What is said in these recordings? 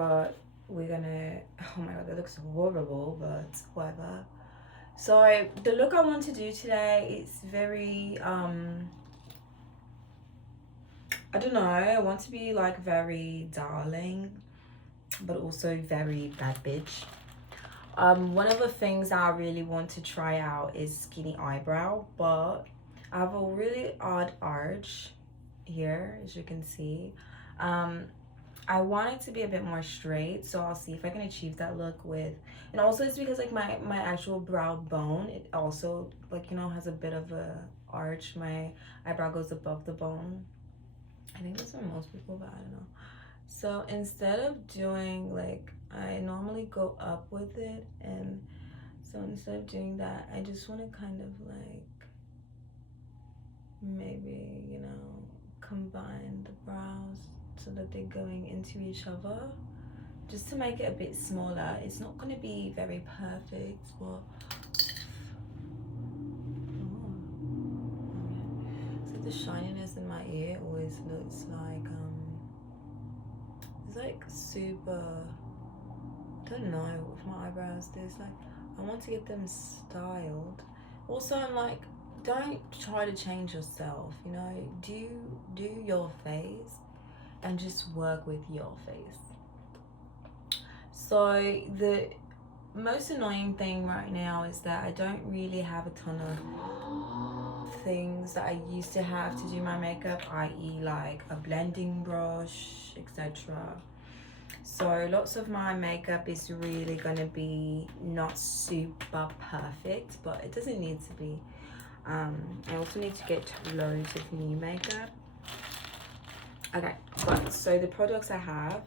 But we're gonna, oh my god, that looks horrible, but whatever. So the look I want to do today is very I don't know, I want to be like very darling, but also very bad bitch. One of the things I really want to try out is skinny eyebrow, but I have a really odd arch here, as you can see. I want it to be a bit more straight, so I'll see if I can achieve that look with, and also it's because like my actual brow bone, it also like, you know, has a bit of a arch. My eyebrow goes above the bone. I think that's for most people, but I don't know. So instead of doing like, I normally go up with it, and so instead of doing that, I just want to kind of like maybe, you know, combine the brows so that they're going into each other, just to make it a bit smaller. It's not going to be very perfect, but so the shininess in my ear always looks like it's like super, I don't know, with my eyebrows there's like, I want to get them styled. Also, I'm like, don't try to change yourself, you know, do your face and just work with your face. So the most annoying thing right now is that I don't really have a ton of things that I used to have to do my makeup, i.e. like a blending brush, etc. So lots of my makeup is really gonna be not super perfect, but it doesn't need to be. I also need to get loads of new makeup. Okay, but so the products I have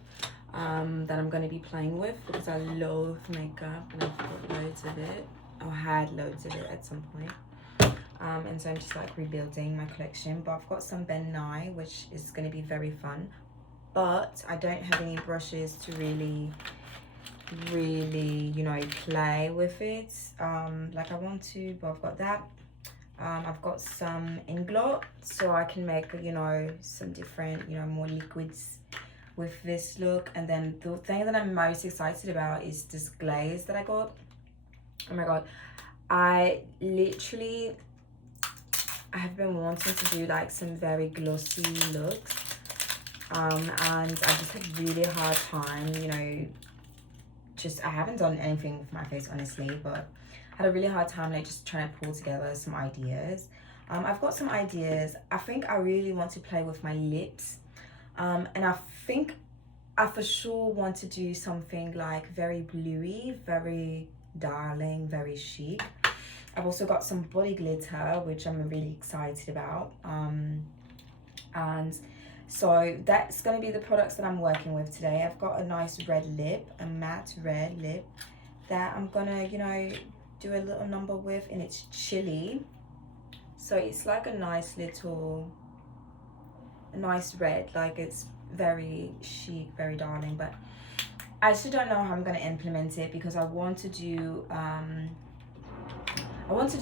that I'm going to be playing with, because I love makeup and I've got loads of it, or had loads of it at some point. And so I'm just like rebuilding my collection, but I've got some Ben Nye, which is going to be very fun, but I don't have any brushes to really, you know, play with it like I want to, but I've got that. I've got some Inglot, so I can make, you know, some different, you know, more liquids with this look. And then the thing that I'm most excited about is this glaze that I got. Oh my god, I have been wanting to do like some very glossy looks, and I just had really hard time, you know, I haven't done anything with my face honestly, but had a really hard time like just trying to pull together some ideas. I've got some ideas. I think I really want to play with my lips, and I think I for sure want to do something like very bluey, very darling, very chic. I've also got some body glitter, which I'm really excited about, and so that's going to be the products that I'm working with today. I've got a nice red lip, a matte red lip that I'm gonna, you know, do a little number with, and it's chilly, so it's like a nice little, a nice red, like it's very chic, very darling. But I actually don't know how I'm going to implement it, because I want to do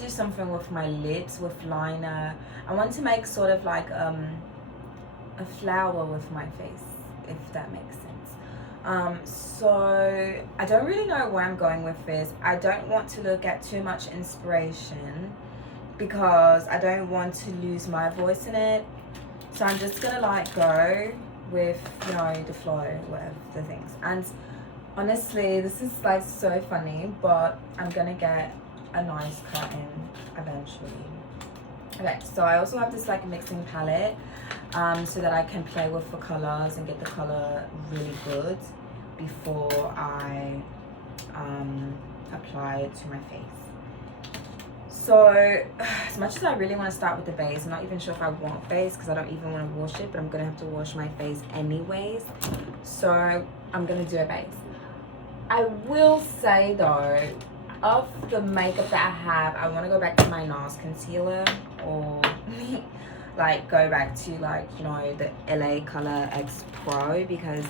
something with my lips, with liner. I want to make sort of like a flower with my face, if that makes sense. So I don't really know where I'm going with this. I don't want to look at too much inspiration, because I don't want to lose my voice in it. So I'm just gonna like go with, you know, the flow, whatever the things. And honestly, this is like so funny, but I'm gonna get a nice cut in eventually. Okay, so I also have this like mixing palette, so that I can play with the colors and get the color really good before I apply it to my face. So as much as I really want to start with the base, I'm not even sure if I want base, because I don't even want to wash it, but I'm gonna have to wash my face anyways, so I'm gonna do a base. I will say though, of the makeup that I have, I want to go back to my NARS concealer, or like go back to like, you know, the LA Color X Pro, because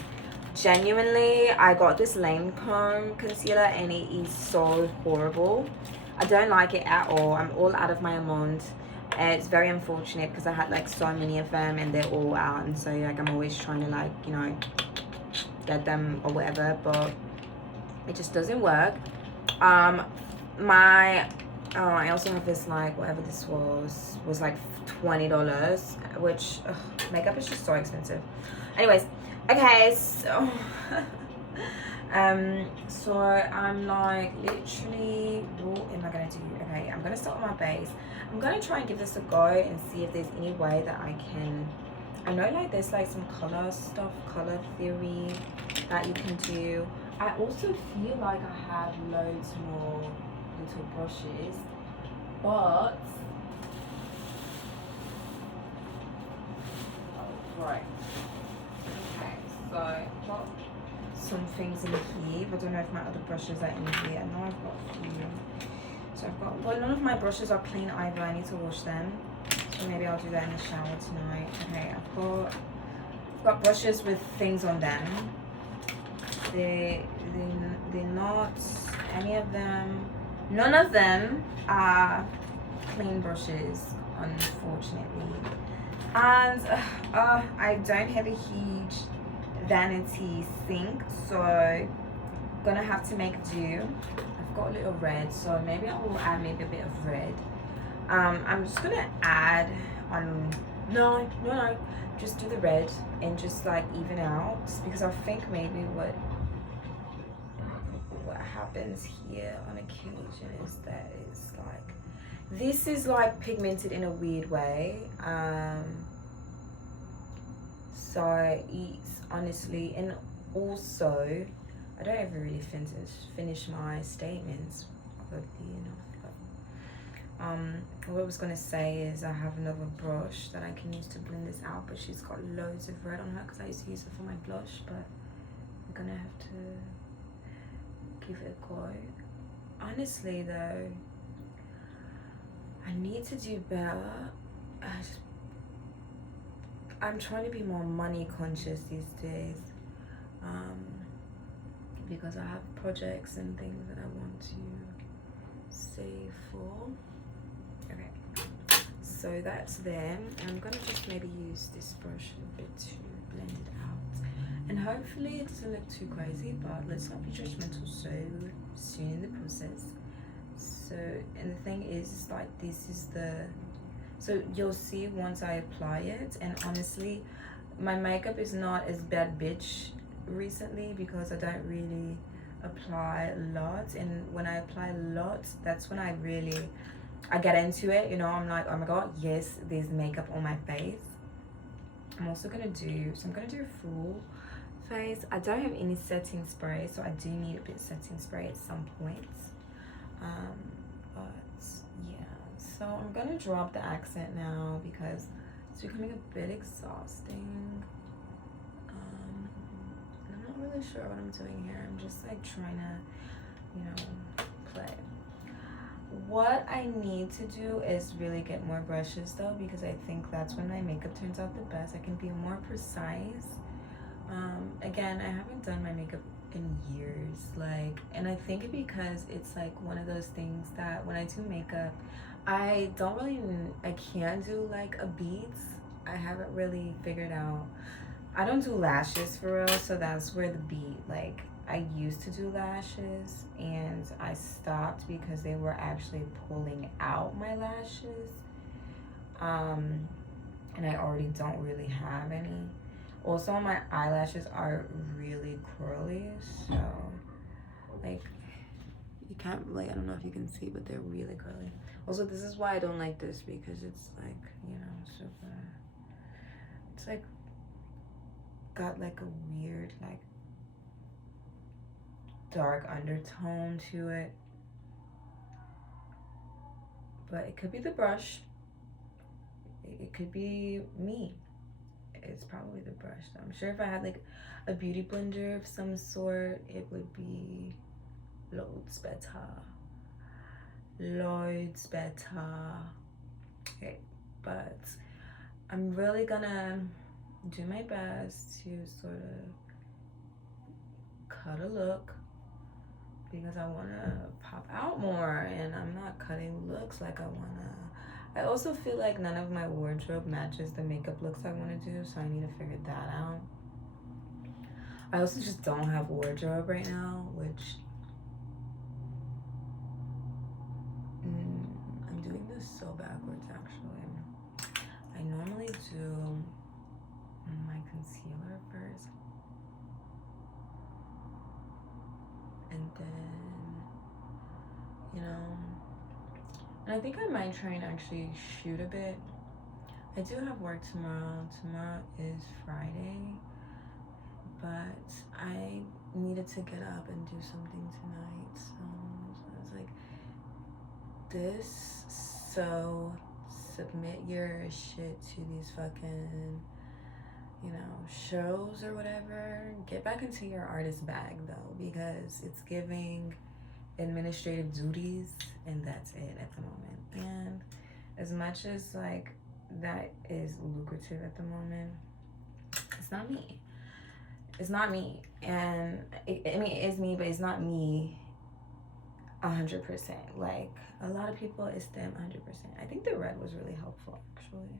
genuinely I got this Lancome concealer and it is so horrible. I don't like it at all. I'm all out of my amount. It's very unfortunate, because I had like so many of them and they're all out, and so like I'm always trying to like, you know, get them or whatever, but it just doesn't work. I also have this, like, whatever this was like $20, which makeup is just so expensive. Anyways, okay, so so I'm like literally, what am I gonna do? Okay, I'm gonna start with my base. I'm gonna try and give this a go and see if there's any way that I can, I know like there's like some color stuff, color theory that you can do. I also feel like I have loads more little brushes, but right. Okay, so I've got some things in here. I don't know if my other brushes are in here. I know I've got a few. So I've got, well, none of my brushes are clean either. I need to wash them. So maybe I'll do that in the shower tonight. Okay, I've got brushes with things on them. They're not, any of them, none of them are clean brushes, unfortunately. And I don't have a huge vanity sink, so gonna have to make do. I've got a little red, so maybe I will add maybe a bit of red. I'm just gonna add on, no, just do the red and just like even out, because I think maybe what happens here on occasion is that it's like, this is like pigmented in a weird way. So it's honestly, and also I don't ever really finish my statements, oddly enough. What I was gonna say is I have another brush that I can use to blend this out, but she's got loads of red on her because I used to use it for my blush, but I'm gonna have to give it a go. Honestly though, I need to do better. I'm trying to be more money conscious these days, because I have projects and things that I want to save for. Okay, so that's there. And I'm gonna just maybe use this brush a bit to blend it out. And hopefully it doesn't look too crazy, but let's not be judgmental so soon in the process. So, and the thing is like, this is the, so you'll see once I apply it. And honestly, my makeup is not as bad bitch recently because I don't really apply a lot. And when I apply a lot, that's when I get into it, you know. I'm like, oh my god, yes, there's makeup on my face. I'm also gonna do, so I'm gonna do a full face. I don't have any setting spray, so I do need a bit of setting spray at some point. But yeah, so I'm gonna drop the accent now because it's becoming a bit exhausting. And I'm not really sure what I'm doing here. I'm just like trying to, you know, play. What I need to do is really get more brushes though, because I think that's when my makeup turns out the best. I can be more precise. Again, I haven't done my makeup in years, like, and I think because it's like one of those things that when I do makeup, I can't do like a beat. I haven't really figured out. I don't do lashes for real, so that's where the beat, like, I used to do lashes and I stopped because they were actually pulling out my lashes. And I already don't really have any. Also, my eyelashes are really curly, so like, you can't, like, I don't know if you can see, but they're really curly. Also, this is why I don't like this, because it's like, you know, super, it's like got like a weird like dark undertone to it. But it could be the brush, it could be me. It's probably the brush. I'm sure if I had like a beauty blender of some sort, it would be loads better. Loads better. Okay, but I'm really gonna do my best to sort of cut a look, because I wanna pop out more and I'm not cutting looks like I wanna. I also feel like none of my wardrobe matches the makeup looks I want to do, so I need to figure that out. I also just don't have wardrobe right now, which I'm doing this so backwards actually. I normally do my concealer first, and then, you know, and I think I might try and actually shoot a bit. I do have work tomorrow. Tomorrow is Friday, but I needed to get up and do something tonight, so I was like, this, so submit your shit to these fucking, you know, shows or whatever. Get back into your artist bag though, because it's giving administrative duties and that's it at the moment. And as much as like that is lucrative at the moment, it's not me. It's not me. And I mean, it is me, but it's not me 100%. Like, a lot of people, it's them 100%. I think the red was really helpful, actually.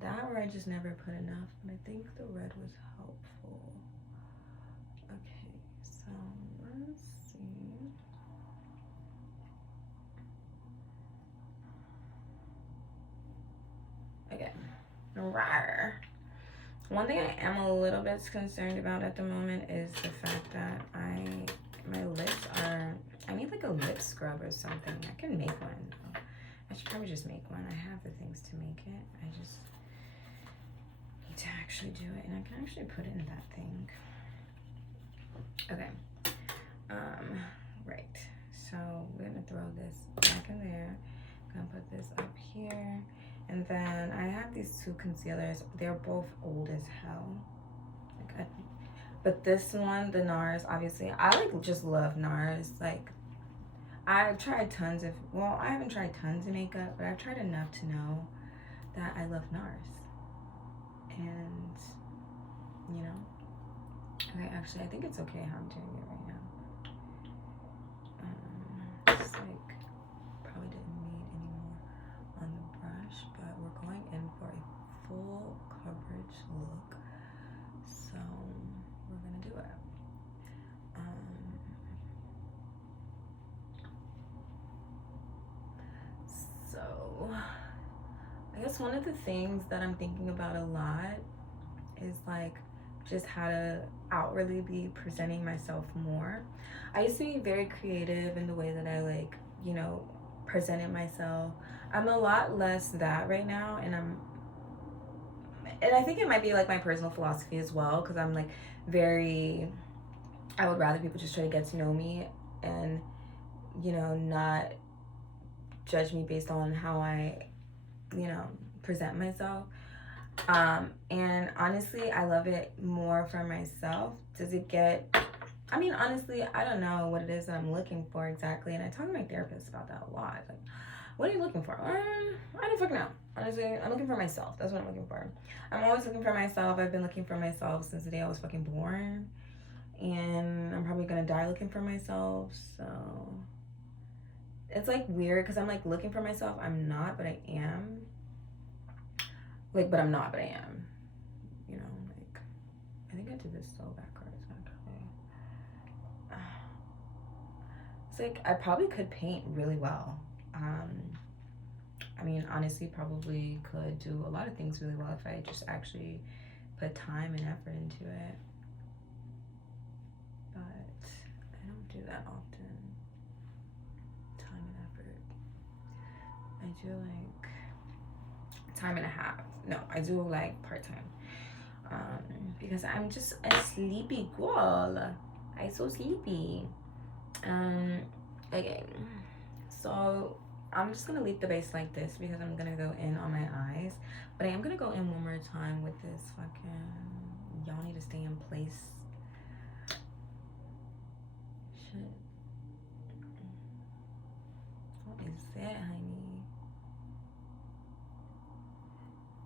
That or I just never put enough, but I think the red was helpful. Okay, so let's see. Okay, rawr. One thing I am a little bit concerned about at the moment is the fact that my lips are, I need like a lip scrub or something. I can make one. I should probably just make one. I have the things to make it. I just need to actually do it, and I can actually put it in that thing. Okay. Right. So we're gonna throw this back in there. I'm gonna put this up here. And then I have these two concealers. They're both old as hell. Like but this one, the NARS, obviously, I like just love NARS. Like, I've tried tons of, well, I haven't tried tons of makeup, but I've tried enough to know that I love NARS. And, you know, okay, actually, I think it's okay how I'm doing it right now. It's like, probably didn't need any more on the brush, but we're going in for a full coverage look. So, we're gonna do it. So, I guess one of the things that I'm thinking about a lot is like just how to outwardly be presenting myself more. I used to be very creative in the way that I like, you know, presented myself. I'm a lot less that right now, and I think it might be like my personal philosophy as well, because I'm like very, I would rather people just try to get to know me and, you know, not judge me based on how I, you know, present myself. And honestly, I love it more for myself. Does it get, I mean, honestly, I don't know what it is that I'm looking for exactly. And I talk to my therapist about that a lot. Like, what are you looking for? I don't fucking know. Honestly, I'm looking for myself. That's what I'm looking for. I'm always looking for myself. I've been looking for myself since the day I was fucking born. And I'm probably gonna die looking for myself. So it's like weird because I'm like looking for myself. I'm not, but I am. Like, but I'm not, but I am. You know, like, I think I did this so backwards, actually. It's like, I probably could paint really well. I mean, honestly, probably could do a lot of things really well if I just actually put time and effort into it. But I don't do that often. Time and effort. I do like time and a half. No, I do like part-time. Because I'm just a sleepy girl. I'm so sleepy. Okay. So I'm just gonna leave the base like this because I'm gonna go in on my eyes. But I am gonna go in one more time with this fucking, y'all need to stay in place. Shit. What is that, honey?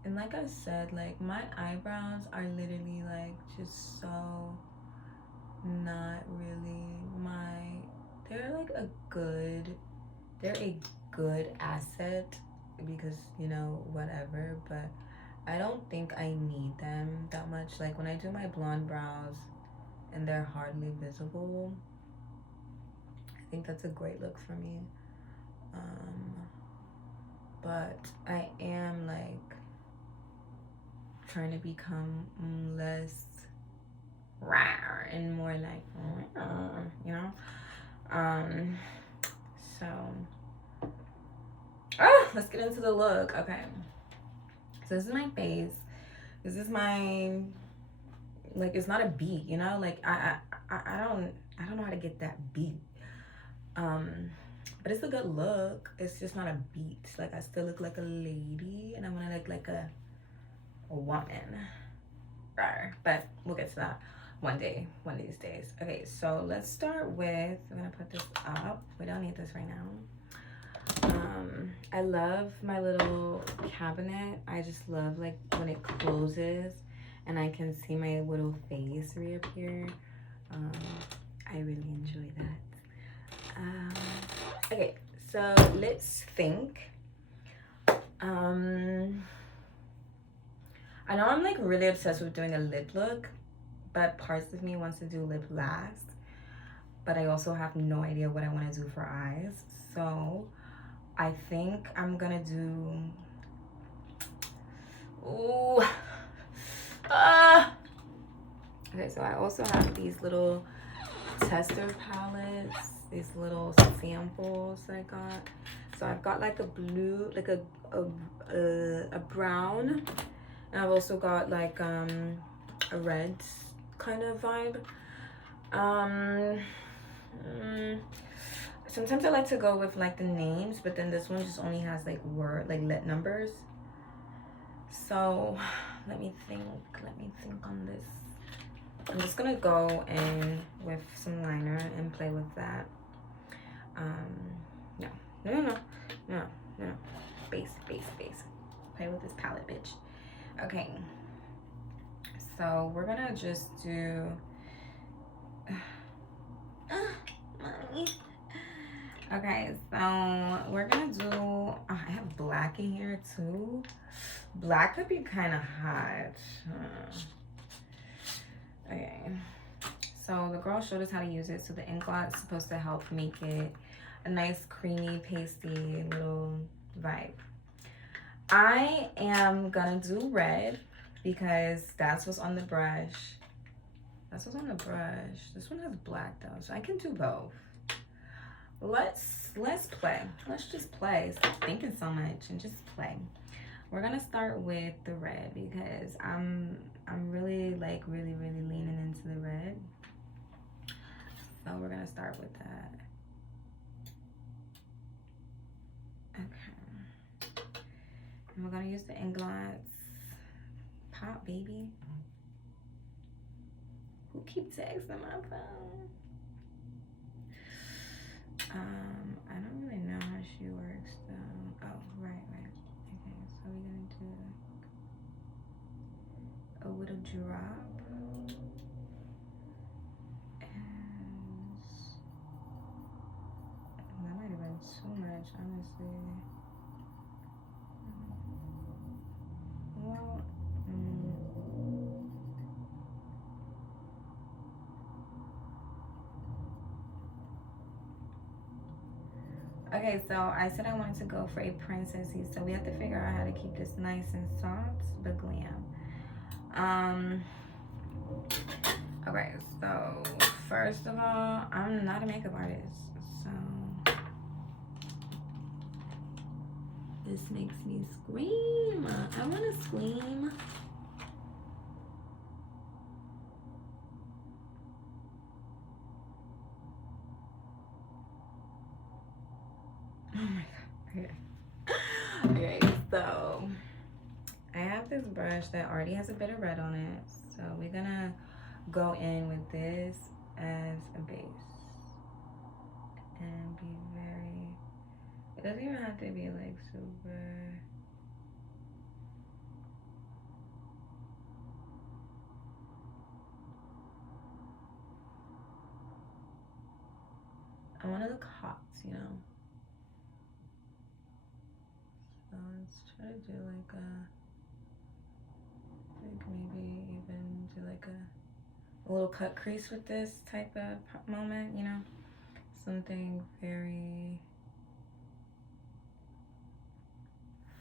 And like I said, like my eyebrows are literally like just so not really they're like they're a good asset because, you know, whatever, but I don't think I need them that much. Like when I do my blonde brows and they're hardly visible, I think that's a great look for me. But I am like trying to become less rare and more like, you know. So let's get into the look. Okay, so this is my face. This is my, like, it's not a beat, you know. Like I don't know how to get that beat. But it's a good look. It's just not a beat. Like I still look like a lady, and I want to look like a woman. But we'll get to that one day, one of these days. Okay, so let's start with, I'm gonna put this up. We don't need this right now. I love my little cabinet. I just love like when it closes and I can see my little face reappear. I really enjoy that. Okay, so let's think. I know I'm like really obsessed with doing a lip look, but parts of me wants to do lip last. But I also have no idea what I want to do for eyes. So I think I'm gonna do, ooh, okay, so I also have these little tester palettes, these little samples that I got. So I've got like a blue, like a brown, and I've also got like a red kind of vibe. Sometimes I like to go with like the names, but then this one just only has like let numbers. So let me think on this. I'm just gonna go in with some liner and play with that. No. Base. Play with this palette, bitch. Okay. So we're gonna just do. Mommy. Okay, so we're gonna do. Oh, I have black in here too. Black could be kind of hot. Okay. So the girl showed us how to use it. So the ink blot is supposed to help make it a nice creamy, pasty little vibe. I am gonna do red because that's what's on the brush. This one has black though, so I can do both. Let's play. Let's just play. Stop thinking so much and just play. We're gonna start with the red because I'm really like really leaning into the red. So we're gonna start with that. Okay. And we're gonna use the ink blots. Pop, baby. Who keep texting my phone? I don't really know how she works though. Oh, right. Okay, so we're gonna do a little drop. And that might have been too much, honestly. Well, okay, so I said I wanted to go for a princessy, so we have to figure out how to keep this nice and soft but glam. Okay, so first of all, I'm not a makeup artist, so this makes me scream. I want to scream. Oh my god. Okay, so I have this brush that already has a bit of red on it, so we're gonna go in with this as a base and be very, it doesn't even have to be like super. I want to look hot, you know. So let's try to do like a like maybe even do like a little cut crease with this type of moment, you know? Something very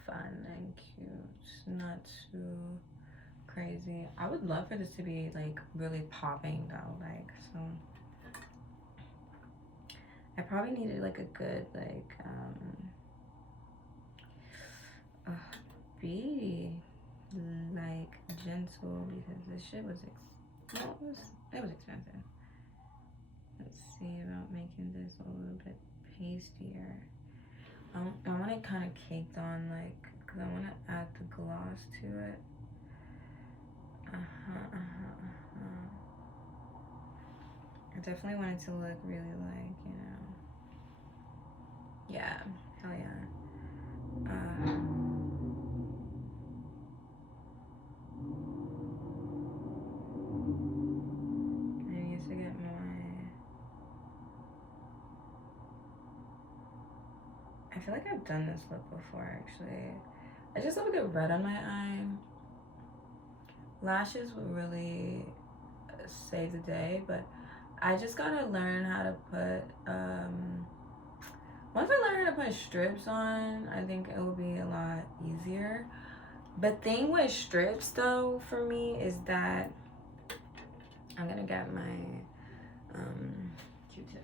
fun and cute, not too crazy. I would love for this to be like really popping though, like, so I probably needed like a good like be like gentle because this shit was it was expensive. Let's see about making this a little bit pastier. I want it kind of caked on, like, because I want to add the gloss to it. I definitely want it to look really like, you know, yeah, hell yeah. I need to get I feel like I've done this look before, actually. I just love a good red on my eye. Lashes will really save the day, but I just gotta learn how to put, once I learn how to put strips on, I think it will be a lot easier. The thing with strips, though, for me, is that I'm gonna get my Q-tips.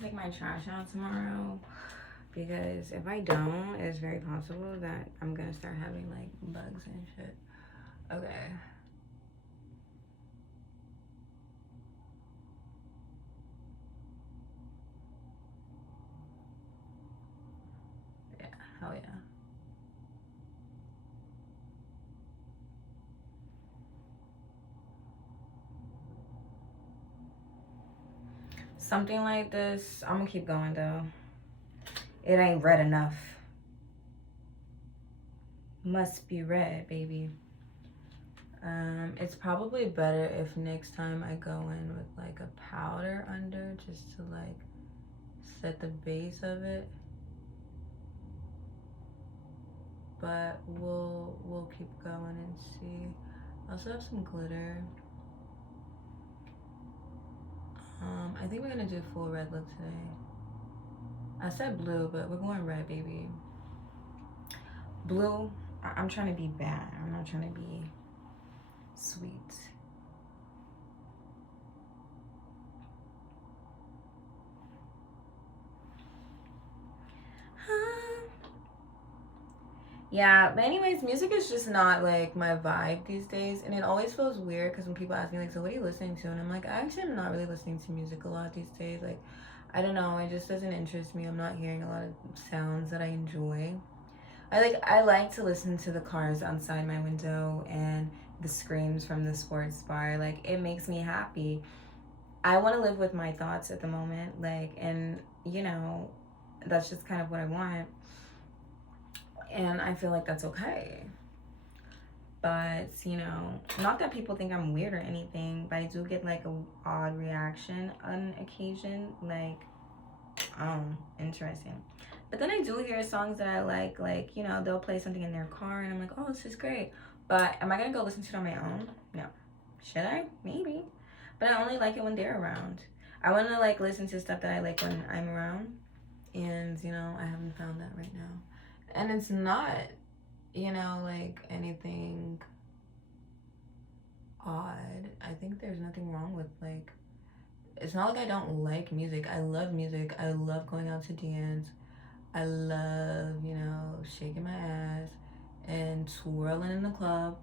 Take my trash out tomorrow because if I don't, it's very possible that I'm gonna start having like bugs and shit. Okay. Yeah, hell yeah. Something like this, I'm gonna keep going though. It ain't red enough. Must be red, baby. It's probably better if next time I go in with like a powder under just to like set the base of it. But we'll keep going and see. I also have some glitter. I think we're gonna do full red look today. I said blue, but we're going red, baby. Blue, I'm trying to be bad. I'm not trying to be sweet. Yeah, but anyways, music is just not like my vibe these days, and it always feels weird because when people ask me like, so what are you listening to, and I'm like, I actually am not really listening to music a lot these days. Like, I don't know, it just doesn't interest me. I'm not hearing a lot of sounds that I enjoy. I like to listen to the cars outside my window and the screams from the sports bar. Like, it makes me happy. I want to live with my thoughts at the moment, like, and you know, that's just kind of what I want. And I feel like that's okay. But, you know, not that people think I'm weird or anything, but I do get like a odd reaction on occasion, like, oh, interesting. But then I do hear songs that I like, you know, they'll play something in their car and I'm like, oh, this is great. But am I gonna go listen to it on my own? No. Should I? Maybe. But I only like it when they're around. I wanna like listen to stuff that I like when I'm around. And, you know, I haven't found that right now. And it's not, you know, like anything odd. I think there's nothing wrong with like, it's not like I don't like music. I love music. I love going out to dance. I love, you know, shaking my ass and twirling in the club.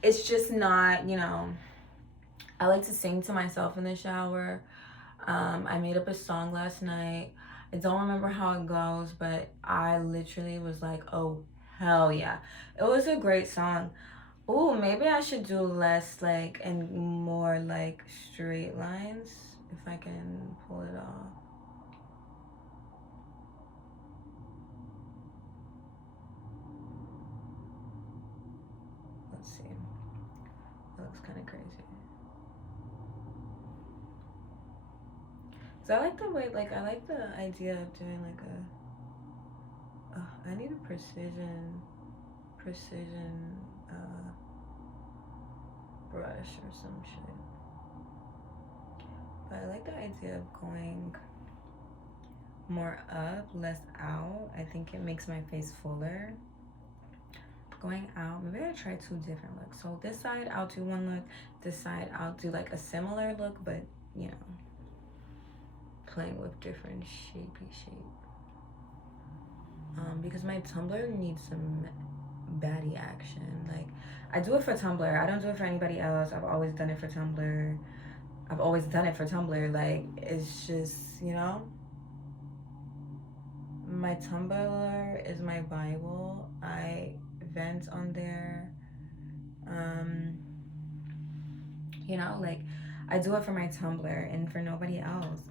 It's just not, you know, I like to sing to myself in the shower. I made up a song last night. I don't remember how it goes, but I literally was like, oh, hell yeah. It was a great song. Oh, maybe I should do less like and more like straight lines if I can pull it off. Let's see. That looks kind of crazy. So I like the way, like, I like the idea of doing like a. I need a precision brush or some shit. But I like the idea of going more up, less out. I think it makes my face fuller. Going out, maybe I try 2 different looks. So this side I'll do one look, this side I'll do like a similar look, but you know, playing with different shapey shape. Because my Tumblr needs some baddie action. Like, I do it for Tumblr. I don't do it for anybody else. I've always done it for Tumblr. Like, it's just, you know, my Tumblr is my Bible. I vent on there. You know, like, I do it for my Tumblr and for nobody else.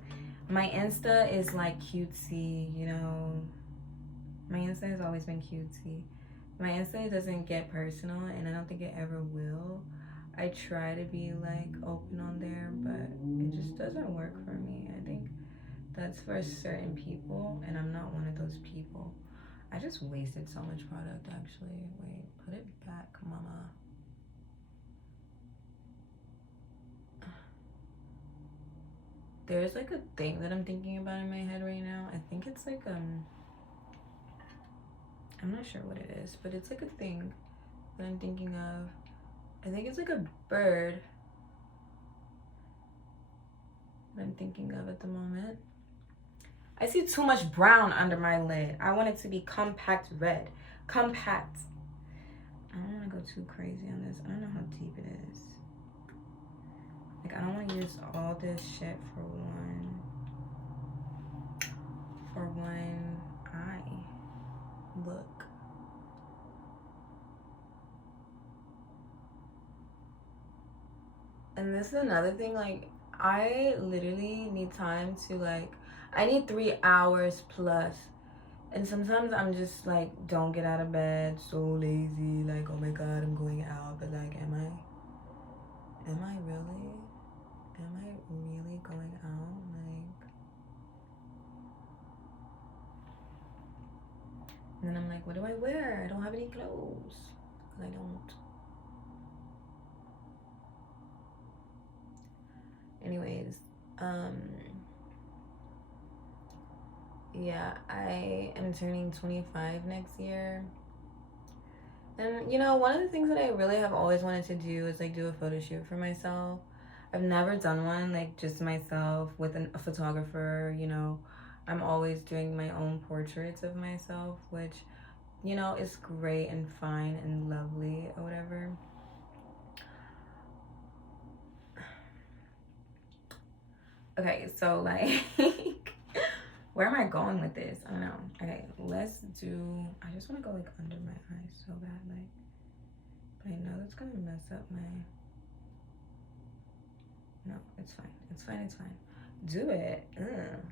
My Insta is like cutesy, you know. My Insta has always been cutesy. My Insta doesn't get personal, and I don't think it ever will. I try to be like open on there, but it just doesn't work for me. I think that's for certain people, and I'm not one of those people. I just wasted so much product actually. Wait, put it back, mama. There's like a thing that I'm thinking about in my head right now. I think it's like I'm not sure what it is, but it's like a thing that I'm thinking of. I think it's like a bird that I'm thinking of at the moment. I see too much brown under my lid. I want it to be compact red. Compact. I don't want to go too crazy on this. I don't know how deep it is. Like, I don't want to use all this shit for one eye. Look. And this is another thing, like, I literally need time to, like, I need 3 hours plus. And sometimes I'm just, like, don't get out of bed, so lazy, like, oh my god, I'm going out. But, like, am I really going out? Like, and then I'm like, what do I wear? I don't have any clothes. I don't. Anyways, yeah, I am turning 25 next year. And, you know, one of the things that I really have always wanted to do is, like, do a photo shoot for myself. I've never done one, like, just myself with a photographer, you know. I'm always doing my own portraits of myself, which, you know, is great and fine and lovely or whatever. Okay, so, like, where am I going with this? I don't know. Okay, let's do, I just want to go, like, under my eyes so bad, like, but I know that's gonna mess up my, no, it's fine. It's fine, it's fine. Do it. Ugh.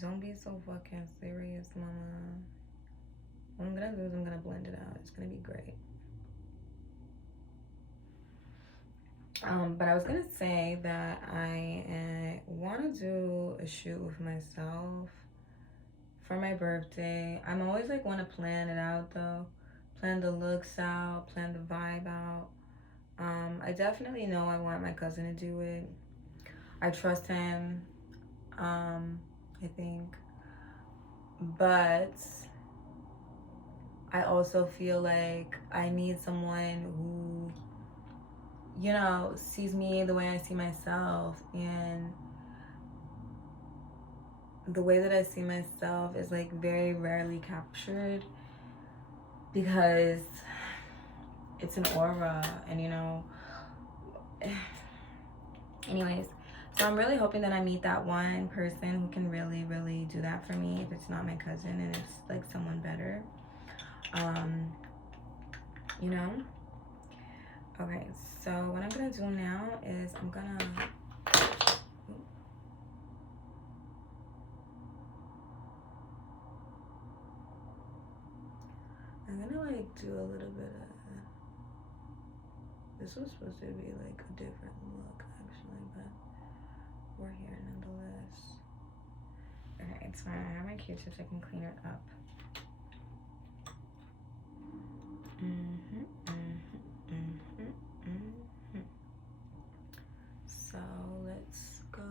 Don't be so fucking serious, mama. What I'm gonna do is I'm gonna blend it out. It's gonna be great. But I was gonna say that I want to do a shoot with myself for my birthday. I'm always like want to plan it out though, plan the looks out, plan the vibe out. I definitely know I want my cousin to do it. I trust him. I think, but I also feel like I need someone who, you know, sees me the way I see myself, and the way that I see myself is like very rarely captured because it's an aura, and you know, anyways, so I'm really hoping that I meet that one person who can really, really do that for me if it's not my cousin and it's like someone better. you know? Okay, so what I'm gonna do now is I'm gonna like do a little bit of, this was supposed to be like a different look actually, but we're here nonetheless. Okay, it's fine. I have my Q-tips, I can clean it up. So let's go.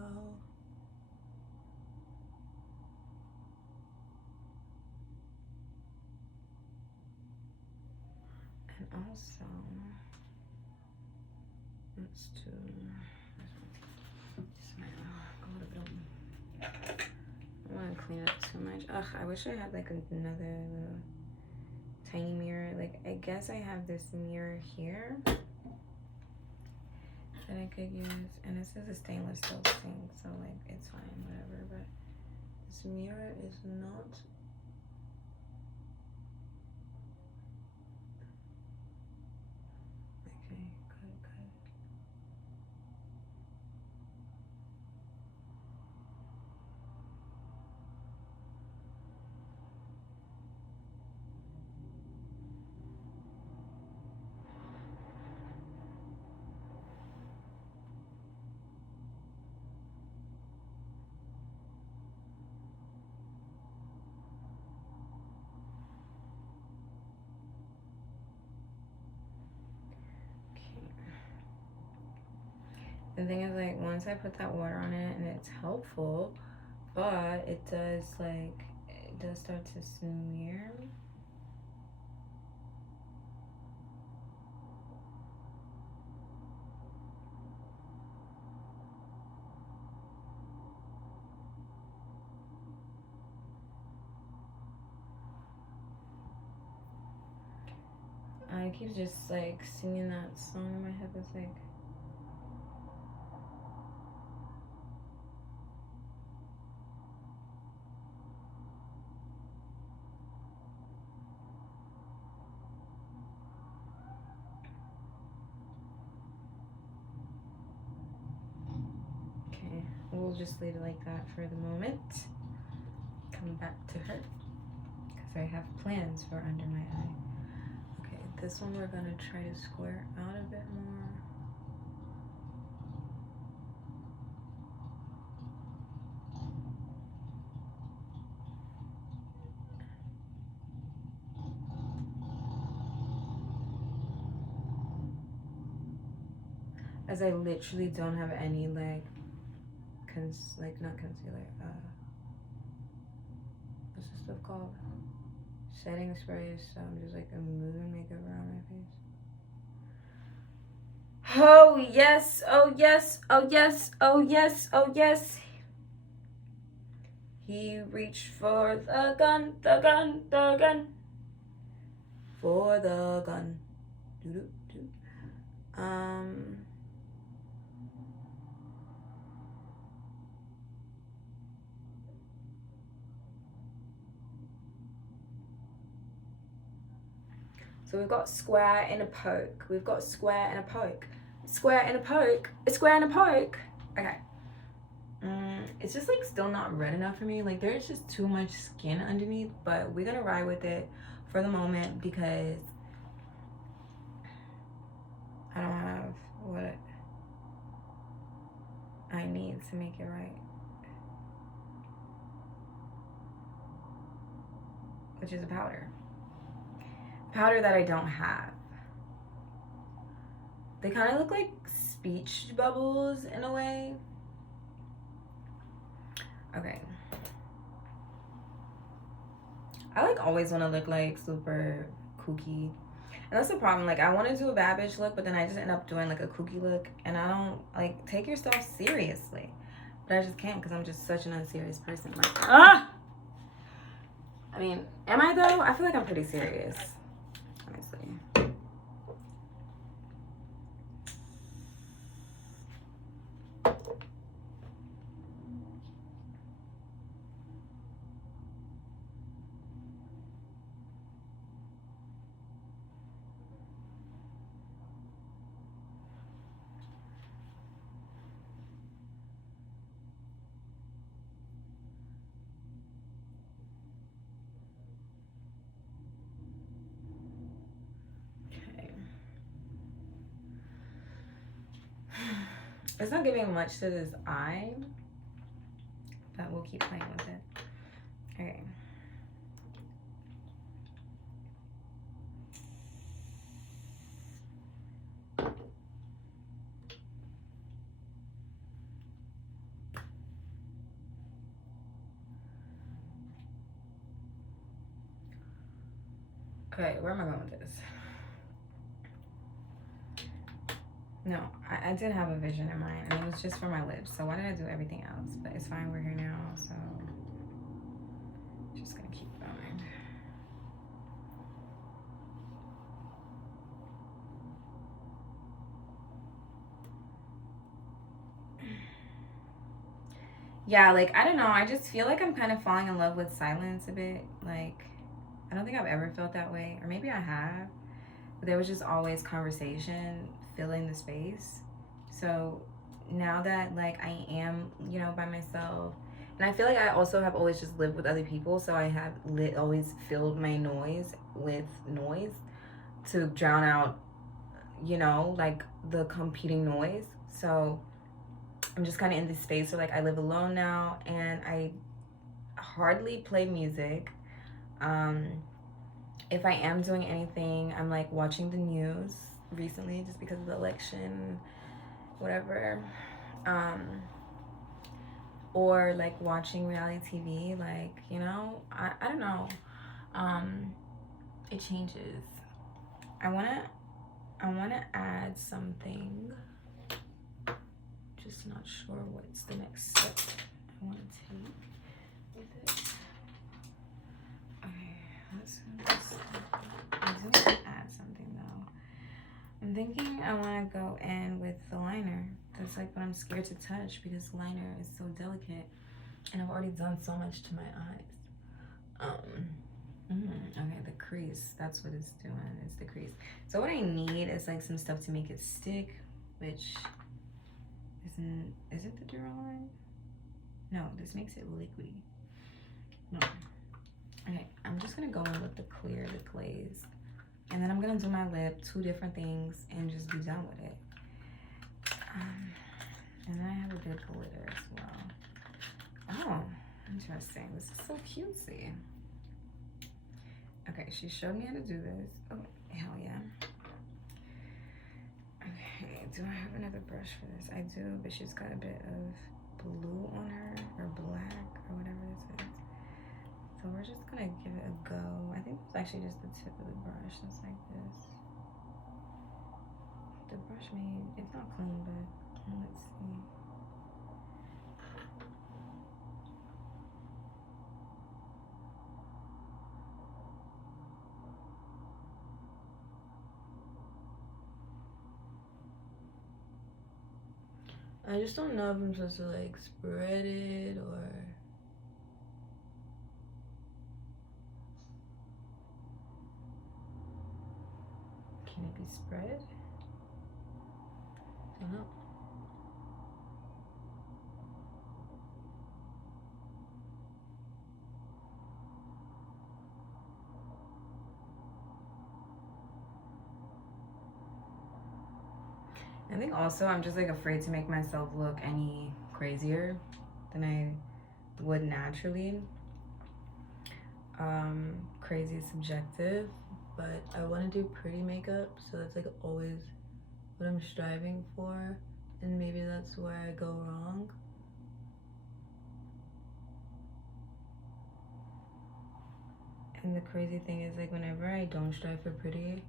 And also, let's do I don't want to clean it up too much. Ugh, I wish I had like another little tiny mirror. Like, I guess I have this mirror here that I could use, and this is a stainless steel thing, so like it's fine, whatever. But this mirror is not. Okay, good. The thing is, like, once I put that water on it, and it's helpful, but it does start to smear. I keep just like singing that song in my head that's like, okay, we'll just leave it like that for the moment. Come back to her because I have plans for under my eye. Okay, this one we're gonna try to square out a bit more. As I literally don't have any like not concealer, what's this stuff called? Setting spray, so I'm just like moving makeup around my face. Oh yes, oh yes, oh yes, oh yes, oh yes. He reached for the gun, the gun, the gun. For the gun. Doo-doo-doo. So we've got square and a poke. We've got square and a poke. Square and a poke. A square and a poke. Okay. It's just like still not red enough for me. Like there's just too much skin underneath, but we're gonna ride with it for the moment because I don't have what I need to make it right, which is a powder that I don't have. They kind of look like speech bubbles in a way. Okay. I like always want to look like super kooky. And that's the problem. Like I want to do a bad bitch look, but then I just end up doing like a kooky look. And I don't like take yourself seriously. But I just can't because I'm just such an unserious person. Like, ah! I mean, am I though? I feel like I'm pretty serious. Honestly. It's not giving much to this eye, but we'll keep playing with it. Okay. Okay, where am I going with this? No, I did have a vision in mind, and it was just for my lips. So why did I do everything else? But it's fine, we're here now, so just gonna keep going. Yeah, like, I don't know, I just feel like I'm kind of falling in love with silence a bit. Like, I don't think I've ever felt that way, or maybe I have, but there was just always conversation filling the space. So now that, like, I am, you know, by myself, and I feel like I also have always just lived with other people, so I have always filled my noise with noise to drown out, you know, like, the competing noise. So I'm just kind of in this space where, like, I live alone now, and I hardly play music. If I am doing anything, I'm like watching the news recently just because of the election, whatever. Or like watching reality TV, like, you know, I don't know. It changes. I wanna add something. Just not sure what's the next step I wanna take with it. Okay, let's do this. I do want to add something though. I'm thinking I want to go in with the liner. That's like what I'm scared to touch because liner is so delicate, and I've already done so much to my eyes. Okay, the crease. That's what it's doing. It's the crease. So what I need is like some stuff to make it stick, which isn't. Is it the Duralline? No, this makes it liquidy. No. Okay, I'm just gonna go in with the clear, the glaze. And then I'm gonna do my lip, 2 different things, and just be done with it. And then I have a good glitter as well. Oh, interesting. This is so cutesy. Okay, she showed me how to do this. Oh, hell yeah. Okay, do I have another brush for this? I do, but she's got a bit of blue on her, or black, or whatever this is. So we're just gonna give it a go. I think it's actually just the tip of the brush that's like this. The brush it's not clean, but let's see. I just don't know if I'm supposed to like spread it or... Can it be spread? I don't know. I think also I'm just like afraid to make myself look any crazier than I would naturally. Crazy is subjective, but I want to do pretty makeup, so that's like always what I'm striving for, and maybe that's where I go wrong. And the crazy thing is, like, whenever I don't strive for pretty,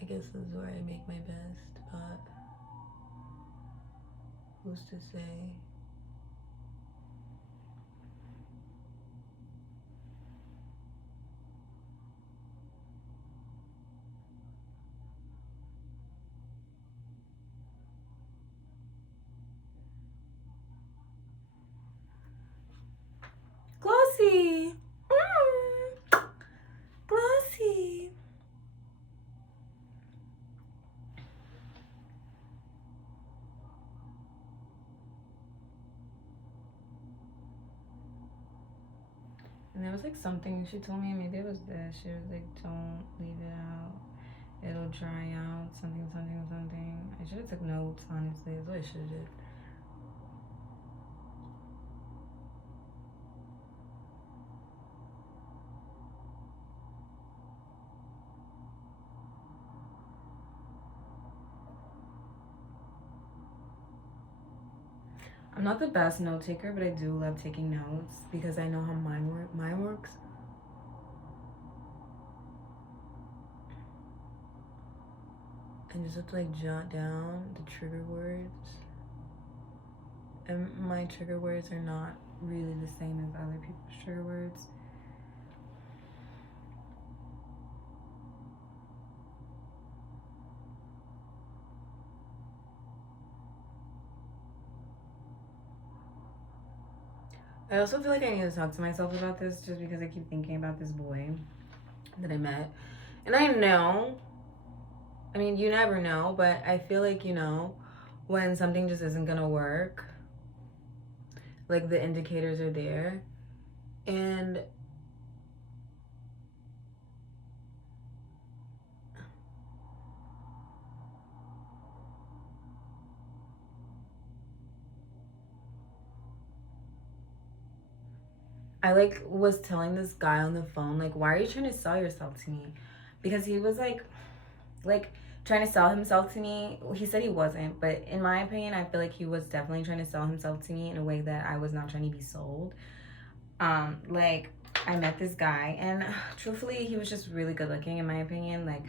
I guess this is where I make my best, but who's to say? Glossy! Glossy! And there was like something she told me, maybe it was this. She was like, don't leave it out. It'll dry out. Something, something, something. I should have took notes, honestly. That's what I should have did. I'm not the best note taker, but I do love taking notes because I know how mine works. And just have to like jot down the trigger words. And my trigger words are not really the same as other people's trigger words. I also feel like I need to talk to myself about this just because I keep thinking about this boy that I met. And I know, I mean, you never know, but I feel like, you know, when something just isn't gonna work, like the indicators are there. And I like was telling this guy on the phone, like, why are you trying to sell yourself to me? Because he was like trying to sell himself to me. He said he wasn't, but in my opinion, I feel like he was definitely trying to sell himself to me in a way that I was not trying to be sold. Like I met this guy, and truthfully, he was just really good looking in my opinion. Like,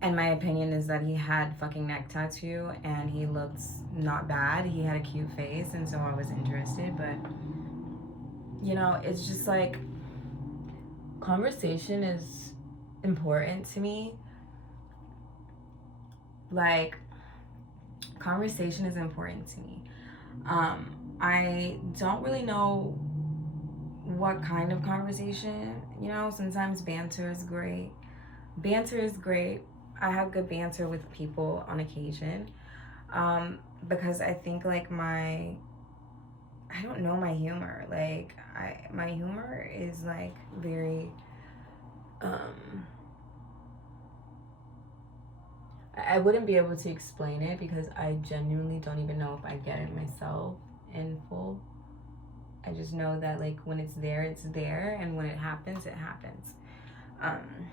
and my opinion is that he had fucking neck tattoo, and he looked not bad. He had a cute face, and so I was interested. But you know, it's just like conversation is important to me. Like, conversation is important to me. I don't really know what kind of conversation, you know, sometimes banter is great. Banter is great. I have good banter with people on occasion. Because I think like I don't know my humor. Like my humor is like very I wouldn't be able to explain it because I genuinely don't even know if I get it myself in full. I just know that like when it's there, and when it happens, it happens. Um,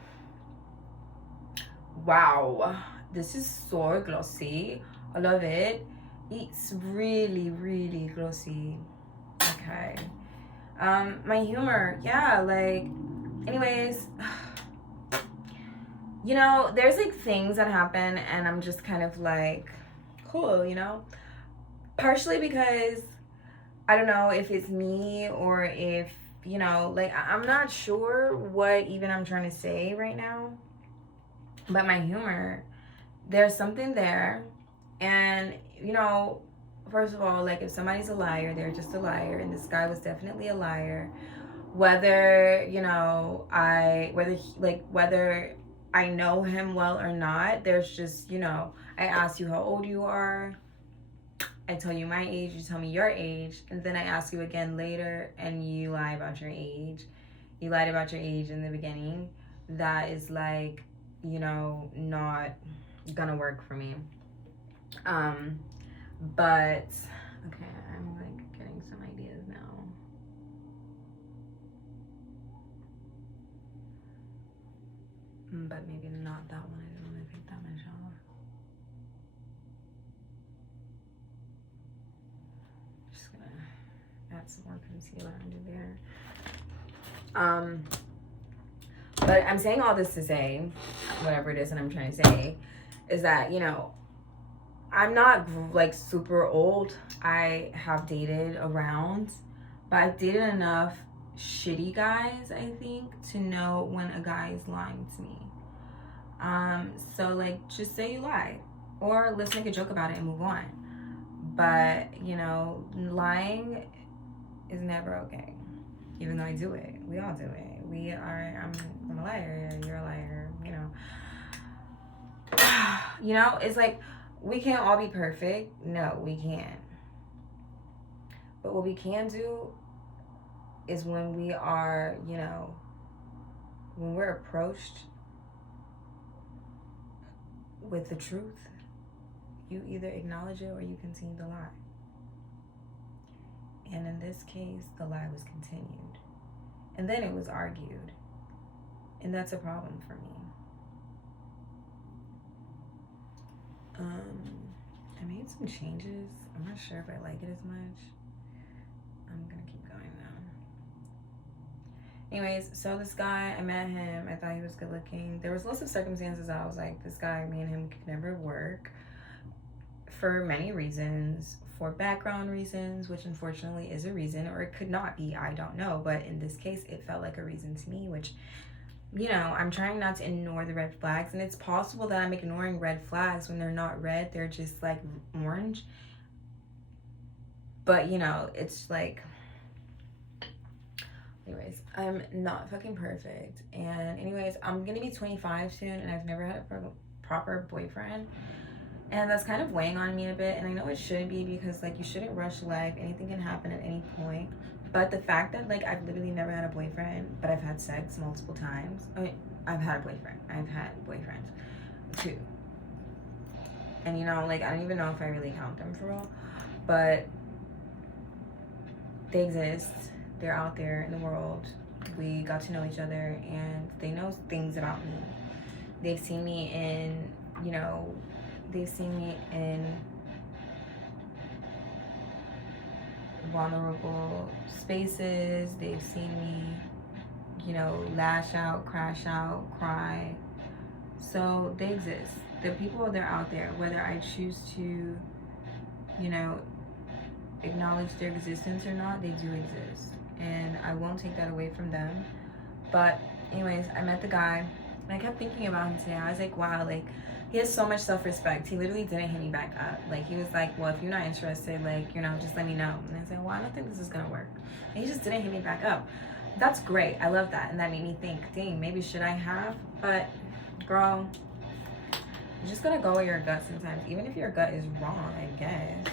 wow, this is so glossy. I love it. It's really, really glossy. Okay. My humor, yeah, like, anyways, you know, there's like things that happen, and I'm just kind of like, cool, you know? Partially because I don't know if it's me or if, you know, like, I'm not sure what even I'm trying to say right now. But my humor, there's something there. And, you know, first of all, like, if somebody's a liar, they're just a liar. And this guy was definitely a liar. Whether, you know, whether I know him well or not, there's just, you know, I ask you how old you are. I tell you my age, you tell me your age, and then I ask you again later, and you lie about your age. You lied about your age in the beginning. That is like, you know, not gonna work for me. Um, but okay, I'm like getting some ideas now. But maybe not that one. I didn't want to take that much off. Just gonna add some more concealer under there. But I'm saying all this to say, whatever it is that I'm trying to say, is that, you know, I'm not like super old. I have dated around, but I've dated enough shitty guys, I think, to know when a guy is lying to me. So like, just say you lie, or let's make a joke about it and move on. But you know, lying is never okay. Even though I do it, we all do it. I'm a liar. You're a liar. You know. You know, it's like we can't all be perfect. No, we can't. But what we can do is when we are, you know, when we're approached with the truth, you either acknowledge it or you continue to lie. And in this case, the lie was continued. And then it was argued. And that's a problem for me. I made some changes. I'm not sure if I like it as much. I'm gonna keep going now. Anyways, so this guy, I met him. I thought he was good looking. There was lots of circumstances I was like, this guy, me and him could never work for many reasons. For background reasons, which unfortunately is a reason, or it could not be, I don't know. But in this case, it felt like a reason to me, which, you know, I'm trying not to ignore the red flags. And it's possible that I'm ignoring red flags when they're not red, they're just like orange. But, you know, it's like, anyways, I'm not fucking perfect. And anyways, I'm gonna be 25 soon, and I've never had a proper boyfriend. And that's kind of weighing on me a bit. And I know it shouldn't be, because like, you shouldn't rush life. Anything can happen at any point. But the fact that like, I've literally never had a boyfriend, but I've had sex multiple times. I mean, I've had a boyfriend. I've had boyfriends too. And you know, like, I don't even know if I really count them for real, but they exist. They're out there in the world. We got to know each other, and they know things about me. They've seen me in, you know, they've seen me in vulnerable spaces. They've seen me, you know, lash out, crash out, cry. So they exist. The people that are out there, whether I choose to, you know, acknowledge their existence or not, they do exist. And I won't take that away from them. But anyways, I met the guy, and I kept thinking about him today. I was like, wow, like, he has so much self-respect. He literally didn't hit me back up. Like, he was like, well, if you're not interested, like, you know, just let me know. And I said, well, I don't think this is gonna work. And he just didn't hit me back up. That's great. I love that. And that made me think, dang, maybe should I have? But girl, you just gotta go with your gut sometimes, even if your gut is wrong, I guess.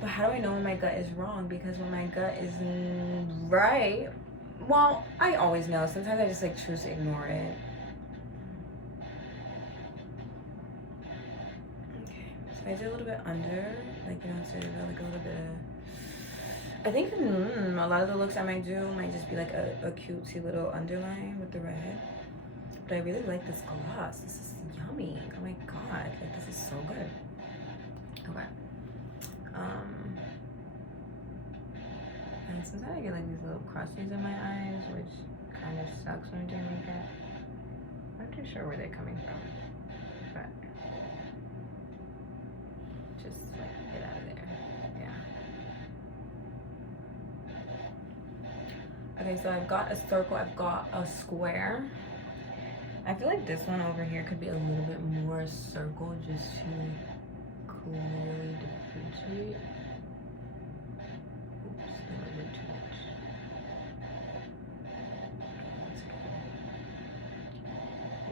But how do I know when my gut is wrong? Because when my gut is right, well, I always know. Sometimes I just like choose to ignore it. Okay, so I did a little bit under, like, you know, so like a little bit of, I think a lot of the looks I might do might just be like a cutesy little underline with the red. But I really like this gloss. This is yummy. Oh my god, like, this is so good. Okay. And sometimes I get like these little crusties in my eyes, which kind of sucks when I'm doing makeup. I'm not too sure where they're coming from, but just like get out of there. Yeah. Okay, so I've got a circle, I've got a square. I feel like this one over here could be a little bit more circle, just to clearly differentiate. Oops, that might be too much.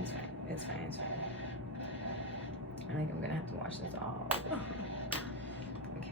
It's fine. It's fine. It's fine. I think I'm gonna have to wash this off. Okay.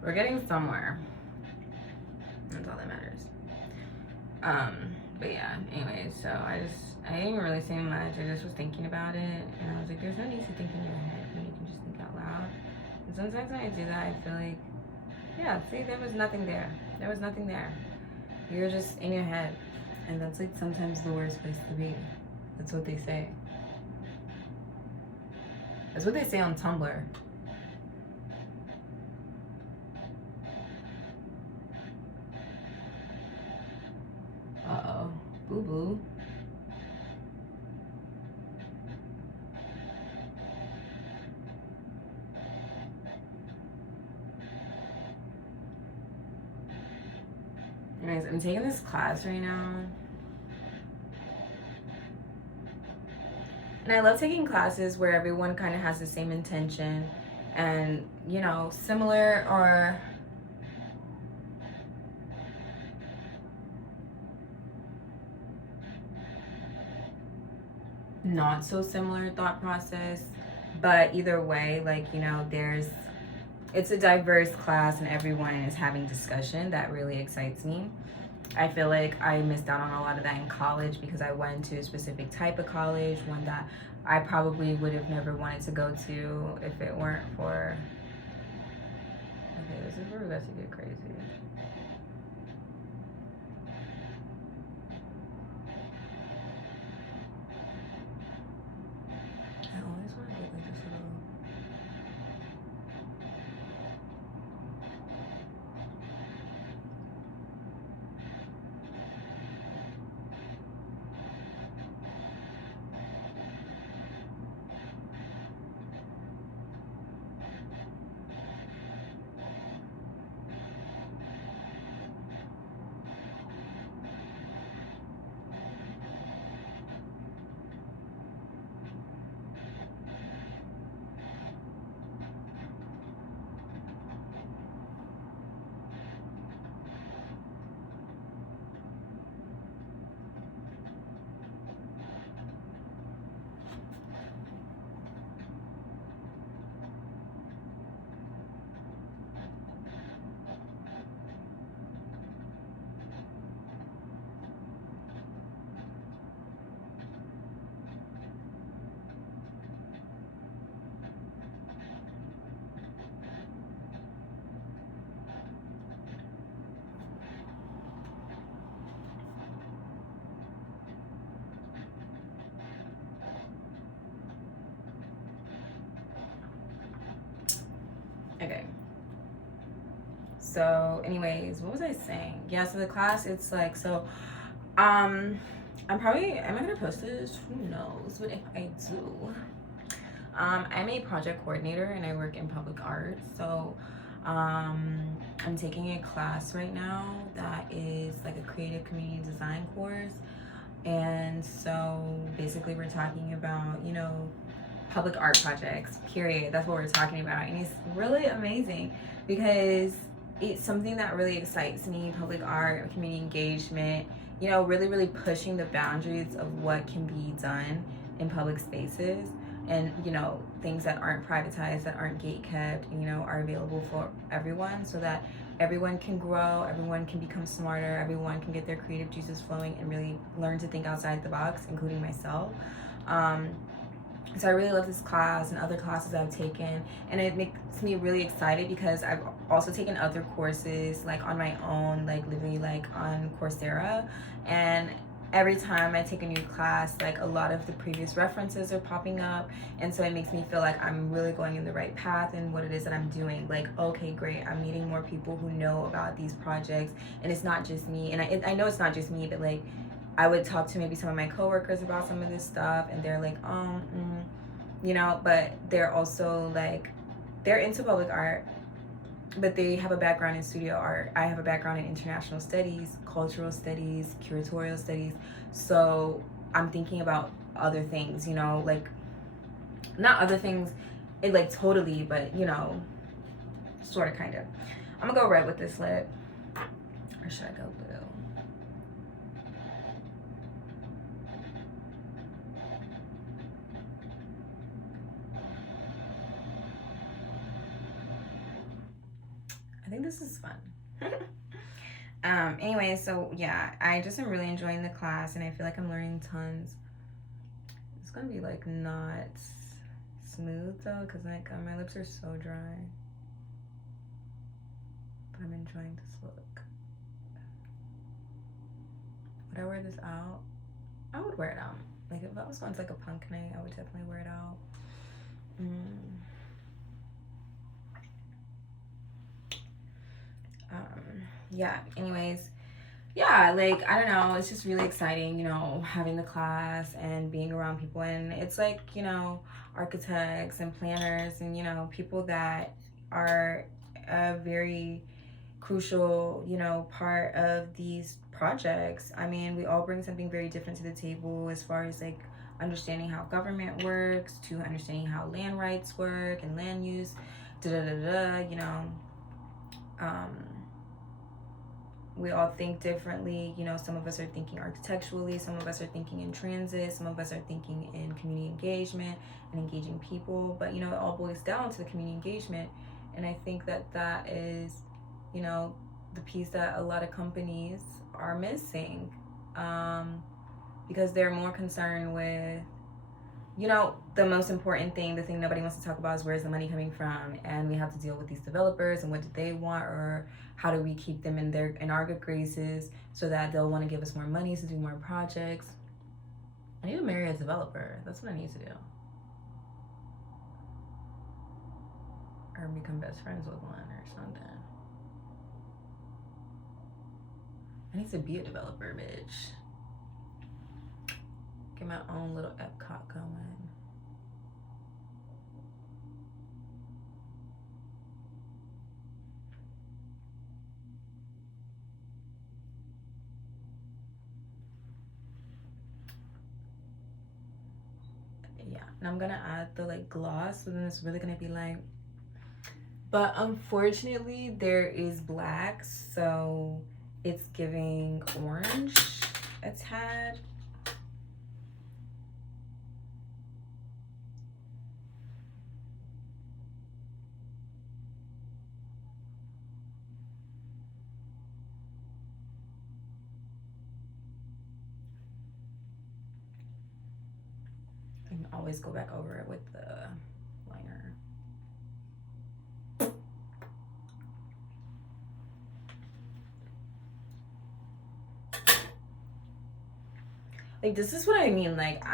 We're getting somewhere. That's all that matters. But yeah, anyways, so I didn't even really say much. I just was thinking about it, and I was like, there's no need to think in your head when you can just think out loud. And sometimes when I do that, I feel like, yeah, see, there was nothing there. There was nothing there. You're just in your head. And that's like sometimes the worst place to be. That's what they say. That's what they say on Tumblr. Uh-oh. Boo-boo. Anyways, I'm taking this class right now. And I love taking classes where everyone kind of has the same intention and, you know, similar or not so similar thought process. But either way, like, you know, it's a diverse class and everyone is having discussion. That really excites me. I feel like I missed out on a lot of that in college because I went to a specific type of college, one that I probably would have never wanted to go to if it weren't for. Okay, this is where we're about to get crazy. I always want to get like this little. Okay. So, anyways, what was I saying? Yeah, so the class, it's like, so, am I gonna post this? Who knows? But if I do, I'm a project coordinator and I work in public art. So, I'm taking a class right now that is like a creative community design course. And so basically, we're talking about, you know, public art projects, period. That's what we're talking about. And it's really amazing because it's something that really excites me, public art, community engagement, you know, really, really pushing the boundaries of what can be done in public spaces and, you know, things that aren't privatized, that aren't gate kept, you know, are available for everyone so that everyone can grow, everyone can become smarter, everyone can get their creative juices flowing and really learn to think outside the box, including myself. So I really love this class and other classes I've taken, and it makes me really excited because I've also taken other courses like on my own, like literally like on Coursera, and every time I take a new class, like a lot of the previous references are popping up, and so it makes me feel like I'm really going in the right path and what it is that I'm doing. Like, okay, great, I'm meeting more people who know about these projects, and it's not just me, and I know it's not just me, but like I would talk to maybe some of my coworkers about some of this stuff, and they're like, you know, but they're also like, they're into public art, but they have a background in studio art. I have a background in international studies, cultural studies, curatorial studies. So I'm thinking about other things, you know, like not other things, it like totally, but you know, sort of, kind of. I'm gonna go red with this lip, or should I go blue? I think this is fun. Anyway, so yeah, I just am really enjoying the class and I feel like I'm learning tons. It's gonna be like not smooth though, because like my lips are so dry. But I'm enjoying this look. Would I wear this out? I would wear it out. Like if I was going to like a punk night, I would definitely wear it out. Yeah, anyways, yeah, like I don't know, it's just really exciting, you know, having the class and being around people, and it's like, you know, architects and planners and, you know, people that are very crucial, you know, part of these projects. I mean, we all bring something very different to the table, as far as like understanding how government works, to understanding how land rights work and land use, da da da da, you know. Um, we all think differently. You know, some of us are thinking architecturally, some of us are thinking in transit, some of us are thinking in community engagement and engaging people. But, you know, it all boils down to the community engagement. And I think that that is, you know, the piece that a lot of companies are missing, because they're more concerned with, you know, the most important thing, the thing nobody wants to talk about, is where's the money coming from, and we have to deal with these developers and what do they want, or how do we keep them in our good graces so that they'll want to give us more money to do more projects. I need to marry a developer. That's what I need to do, or become best friends with one or something. I need to be a developer, bitch. Get my own little Epcot going. Yeah, and I'm gonna add the like gloss, so then it's really gonna be like, but unfortunately there is black, so it's giving orange a tad. I can always go back over it with the liner. Like, this is what I mean. Like,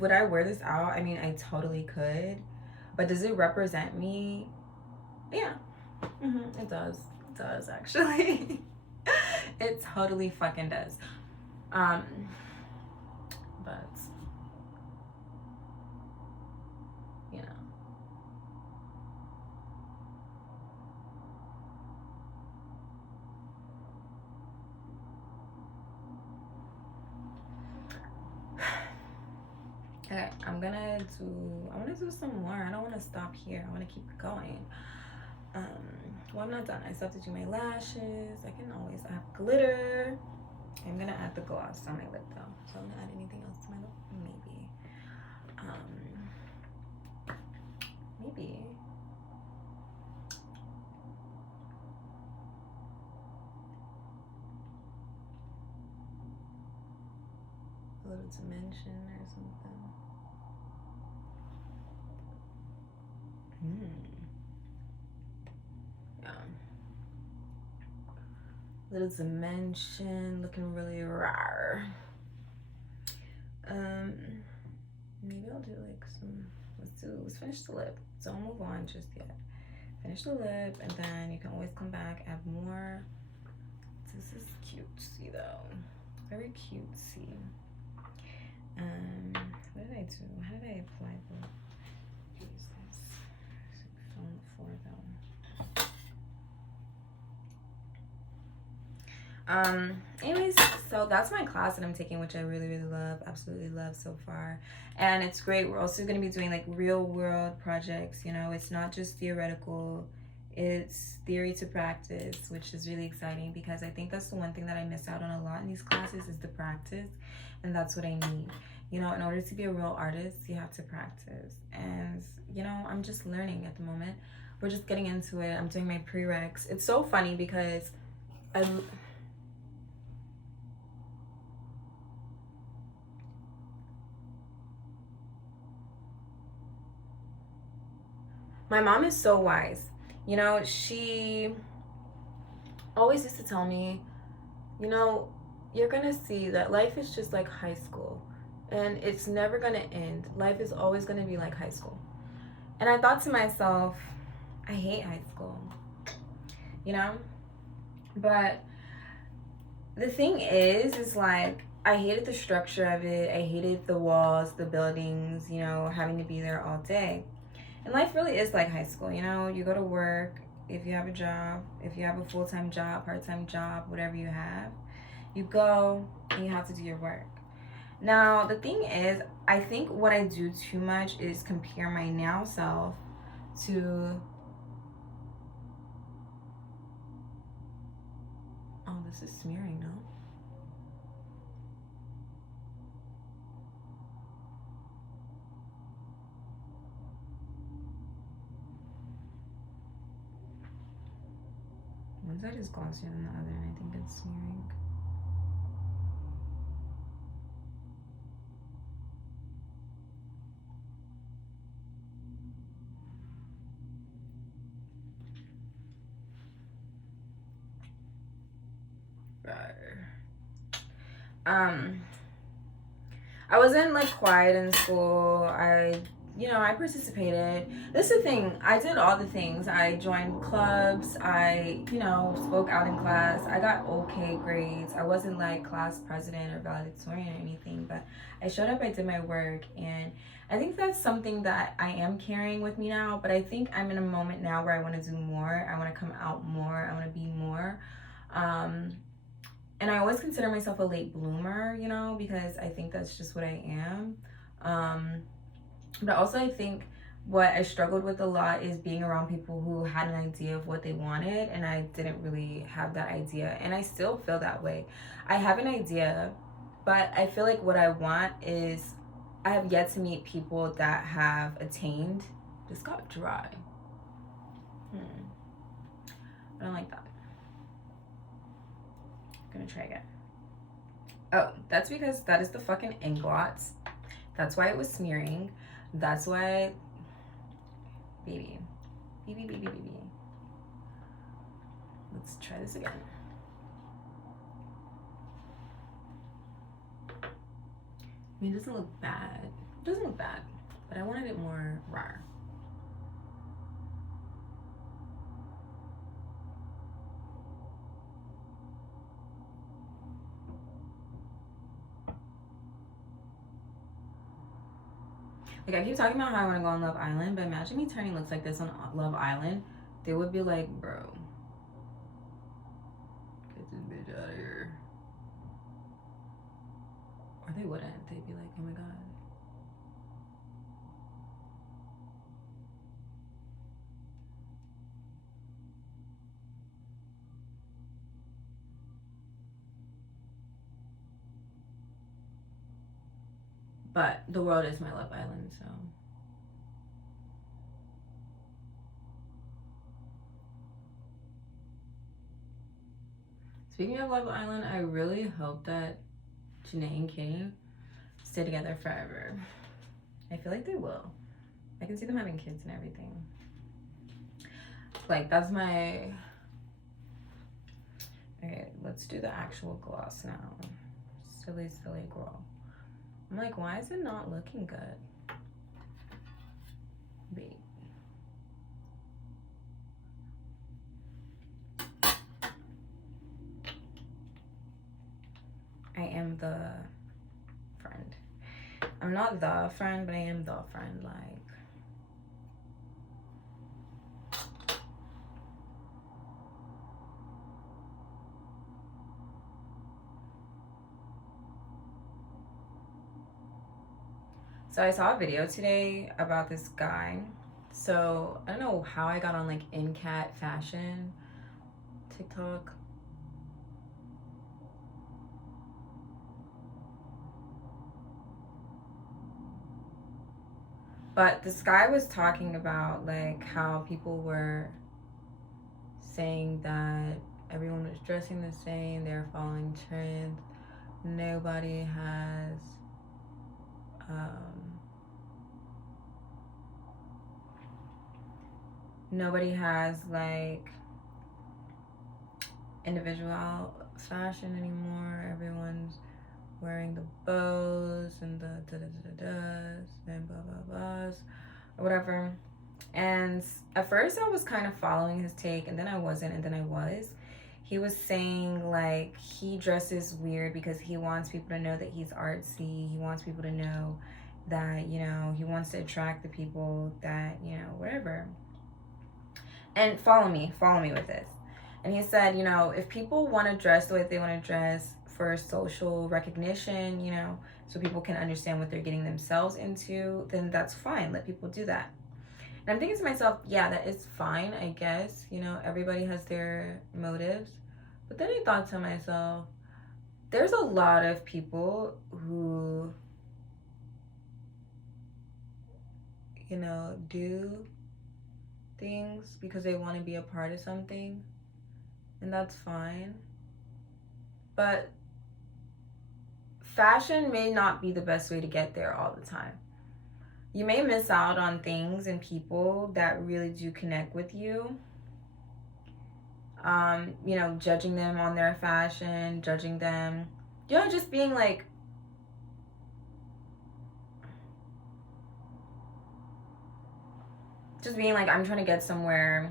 would I wear this out? I mean, I totally could. But does it represent me? Yeah. It does. It does, actually. It totally fucking does. But, you know. Okay, I want to do some more. I don't want to stop here. I want to keep going. Well, I'm not done. I still have to do my lashes. I can always add glitter. I'm gonna add the gloss on my lip though. So I'm gonna add anything else to my lip? Maybe. Maybe. A little dimension or something. Yeah. Little dimension, looking really rare. Maybe I'll do like some. Let's finish the lip. Don't move on just yet. Finish the lip, and then you can always come back, add more. This is cutesy though, very cutesy. What did I do? How did I apply the? Jesus, it's on the floor though. Anyways, so that's my class that I'm taking, which I really, really love, absolutely love so far. And it's great. We're also going to be doing like real world projects. You know, it's not just theoretical, it's theory to practice, which is really exciting, because I think that's the one thing that I miss out on a lot in these classes is the practice. And that's what I need. You know, in order to be a real artist, you have to practice. And, you know, I'm just learning at the moment. We're just getting into it. I'm doing my prereqs. It's so funny because my mom is so wise. You know, she always used to tell me, you know, you're gonna see that life is just like high school, and it's never gonna end. Life is always gonna be like high school. And I thought to myself, I hate high school, you know? But the thing is like, I hated the structure of it. I hated the walls, the buildings, you know, having to be there all day. And life really is like high school, you know? You go to work, if you have a job, if you have a full-time job, part-time job, whatever you have, you go and you have to do your work. Now, the thing is, I think what I do too much is compare my now self to... Oh, this is smearing, no? One side is glossier than the other, and I think it's smearing. I wasn't like quiet in school. I participated. This is the thing. I did all the things. I joined clubs. I, spoke out in class. I got okay grades. I wasn't like class president or valedictorian or anything, but I showed up, I did my work, and I think that's something that I am carrying with me now, but I think I'm in a moment now where I want to do more. I want to come out more. I want to be more. And I always consider myself a late bloomer, because I think that's just what I am. But also I think what I struggled with a lot is being around people who had an idea of what they wanted, and I didn't really have that idea. And I still feel that way. I have an idea, but I feel like what I want is, I have yet to meet people that have attained... This got dry. I don't like that. I'm gonna try again. Oh, that's because that is the fucking ink blots. That's why it was smearing. That's why... Baby. Let's try this again. I mean, it doesn't look bad. It doesn't look bad, but I wanted it more raw. Like, I keep talking about how I want to go on Love Island, but imagine me turning looks like this on Love Island. They would be like, bro, get this bitch out of here. Or they wouldn't. They'd be like, oh my god. But the world is my Love Island, so... Speaking of Love Island, I really hope that Janae and Kitty stay together forever. I feel like they will. I can see them having kids and everything. Like, that's my... Okay, let's do the actual gloss now. Silly girl. I'm like, why is it not looking good? Wait. I am the friend. I'm not the friend, but I am the friend, like. So I saw a video today about this guy. So I don't know how I got on like in-cat fashion TikTok. But this guy was talking about like how people were saying that everyone was dressing the same, they're following trends. Nobody has like individual fashion anymore. Everyone's wearing the bows and the da-da-da-da-das and blah blah blahs or whatever. And at first I was kind of following his take, and then I wasn't, and then I was. He was saying like he dresses weird because he wants people to know that he's artsy. He wants people to know that, he wants to attract the people that, whatever. and follow me with this. And he said, you know, if people want to dress the way they want to dress for social recognition, you know, so people can understand what they're getting themselves into, then that's fine. Let people do that. And I'm thinking to myself, yeah, that is fine, I guess. You know, everybody has their motives. But then I thought to myself, there's a lot of people who, you know, do things because they want to be a part of something, and that's fine. But fashion may not be the best way to get there all the time. You may miss out on things and people that really do connect with you. You know, judging them on their fashion, judging them, you know, just being like, I'm trying to get somewhere,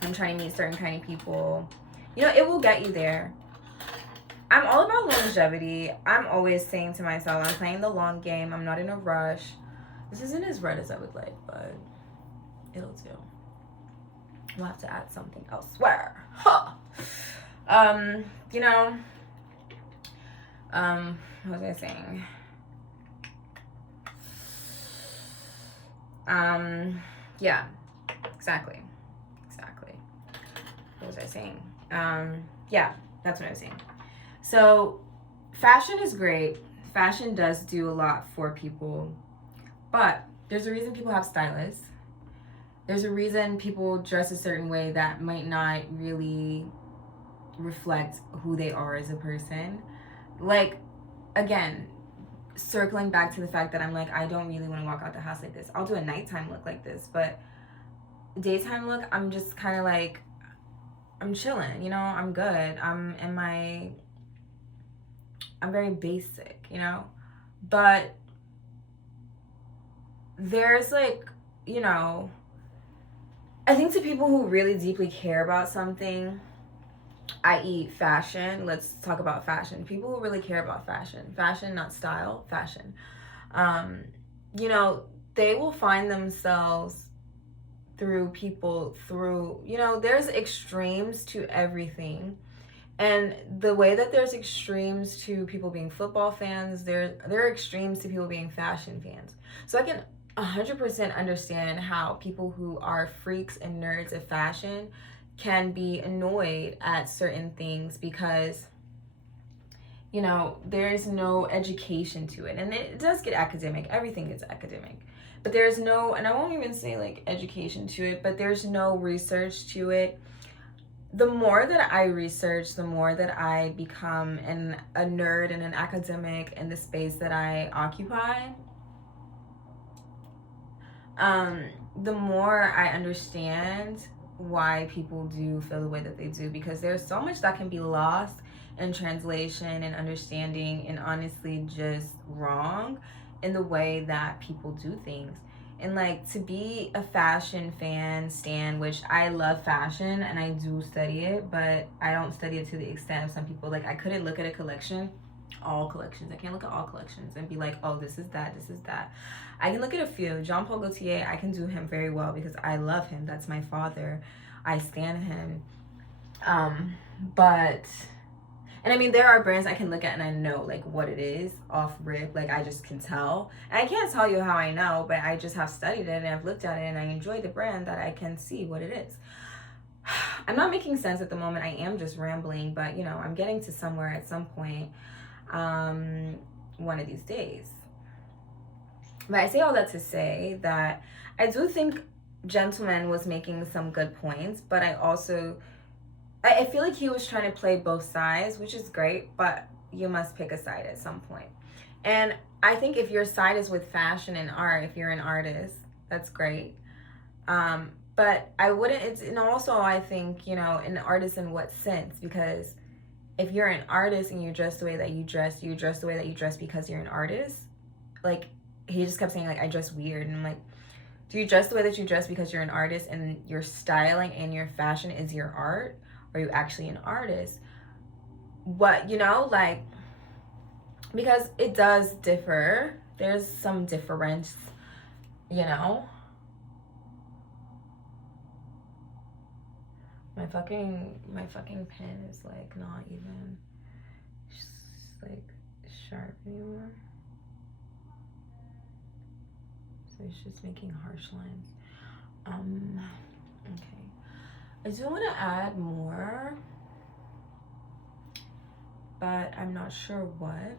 I'm trying to meet certain kind of people. You know, it will get you there. I'm all about longevity. I'm always saying to myself, I'm playing the long game. I'm not in a rush. This isn't as red as I would like, but it'll do. We'll have to add something elsewhere. Huh. You know, what was I saying? Yeah, exactly. What was I saying? Yeah, that's what I was saying. So, fashion is great. Fashion does do a lot for people. But there's a reason people have stylists. There's a reason people dress a certain way that might not really reflect who they are as a person. Like, again, circling back to the fact that I'm like, I don't really want to walk out the house like this. I'll do a nighttime look like this, but daytime look, I'm just kind of like, I'm chilling, you know, I'm good. I'm very basic, you know, but there's like, you know, I think to people who really deeply care about something, i.e. fashion, let's talk about fashion. People who really care about fashion, not style, fashion, you know, they will find themselves through people, through, you know, there's extremes to everything. And the way that there's extremes to people being football fans, there are extremes to people being fashion fans. So I can 100% understand how people who are freaks and nerds of fashion can be annoyed at certain things because, you know, there's no education to it. And it does get academic. Everything gets academic. But there's no, and I won't even say like education to it, but there's no research to it. The more that I research, the more that I become a nerd and an academic in the space that I occupy, the more I understand why people do feel the way that they do, because there's so much that can be lost in translation and understanding, and honestly just wrong in the way that people do things. And like, to be a fashion stan, which I love fashion and I do study it, but I don't study it to the extent of some people. Like, I couldn't look at a collection, all collections. I can't look at all collections and be like, oh, this is that. I can look at a few. Jean Paul Gaultier, I can do him very well because I love him. That's my father. I stan him. But, and I mean, there are brands I can look at and I know like what it is off rip. Like, I just can tell. And I can't tell you how I know, but I just have studied it and I've looked at it and I enjoy the brand, that I can see what it is. I'm not making sense at the moment. I am just rambling, but you know, I'm getting to somewhere at some point, one of these days. But I say all that to say that I do think Gentleman was making some good points, but I feel like he was trying to play both sides, which is great, but you must pick a side at some point. And I think if your side is with fashion and art, if you're an artist, that's great. But I wouldn't, and also I think, you know, an artist in what sense? Because if you're an artist and you dress the way that you dress the way that you dress because you're an artist. Like, he just kept saying like, I dress weird, and I'm like, do you dress the way that you dress because you're an artist and your styling and your fashion is your art? Or are you actually an artist? What, you know, like, because it does differ. There's some difference, you know. my fucking pen is like not even like sharp anymore. So it's just making harsh lines. Okay. I do want to add more, but I'm not sure what.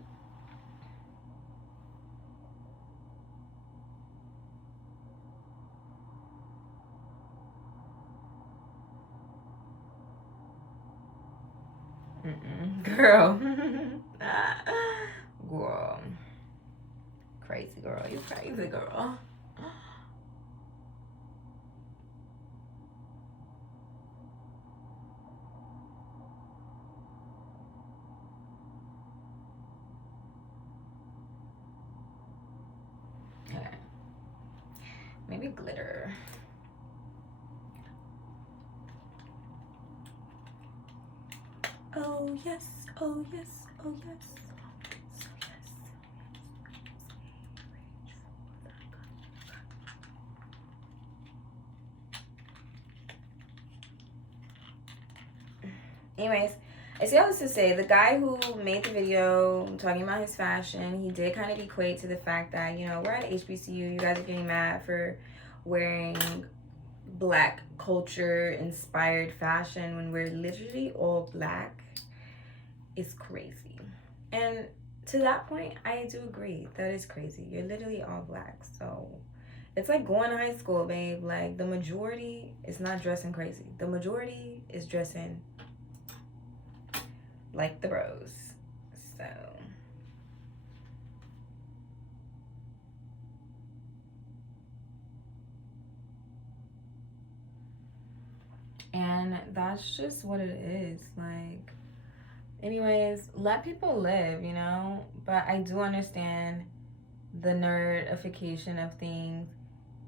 Girl. Girl. Crazy girl. You crazy girl. Okay. Maybe glitter. Oh yes, oh yes, oh yes. So yes. Anyways, I say all this to say the guy who made the video talking about his fashion, he did kind of equate to the fact that, you know, we're at HBCU, you guys are getting mad for wearing Black culture inspired fashion when we're literally all Black. Is crazy. And to that point, I do agree. That is crazy. You're literally all Black. So it's like going to high school, babe. Like, the majority is not dressing crazy. The majority is dressing like the bros. So and that's just what it is. Like, anyways, let people live, you know? But I do understand the nerdification of things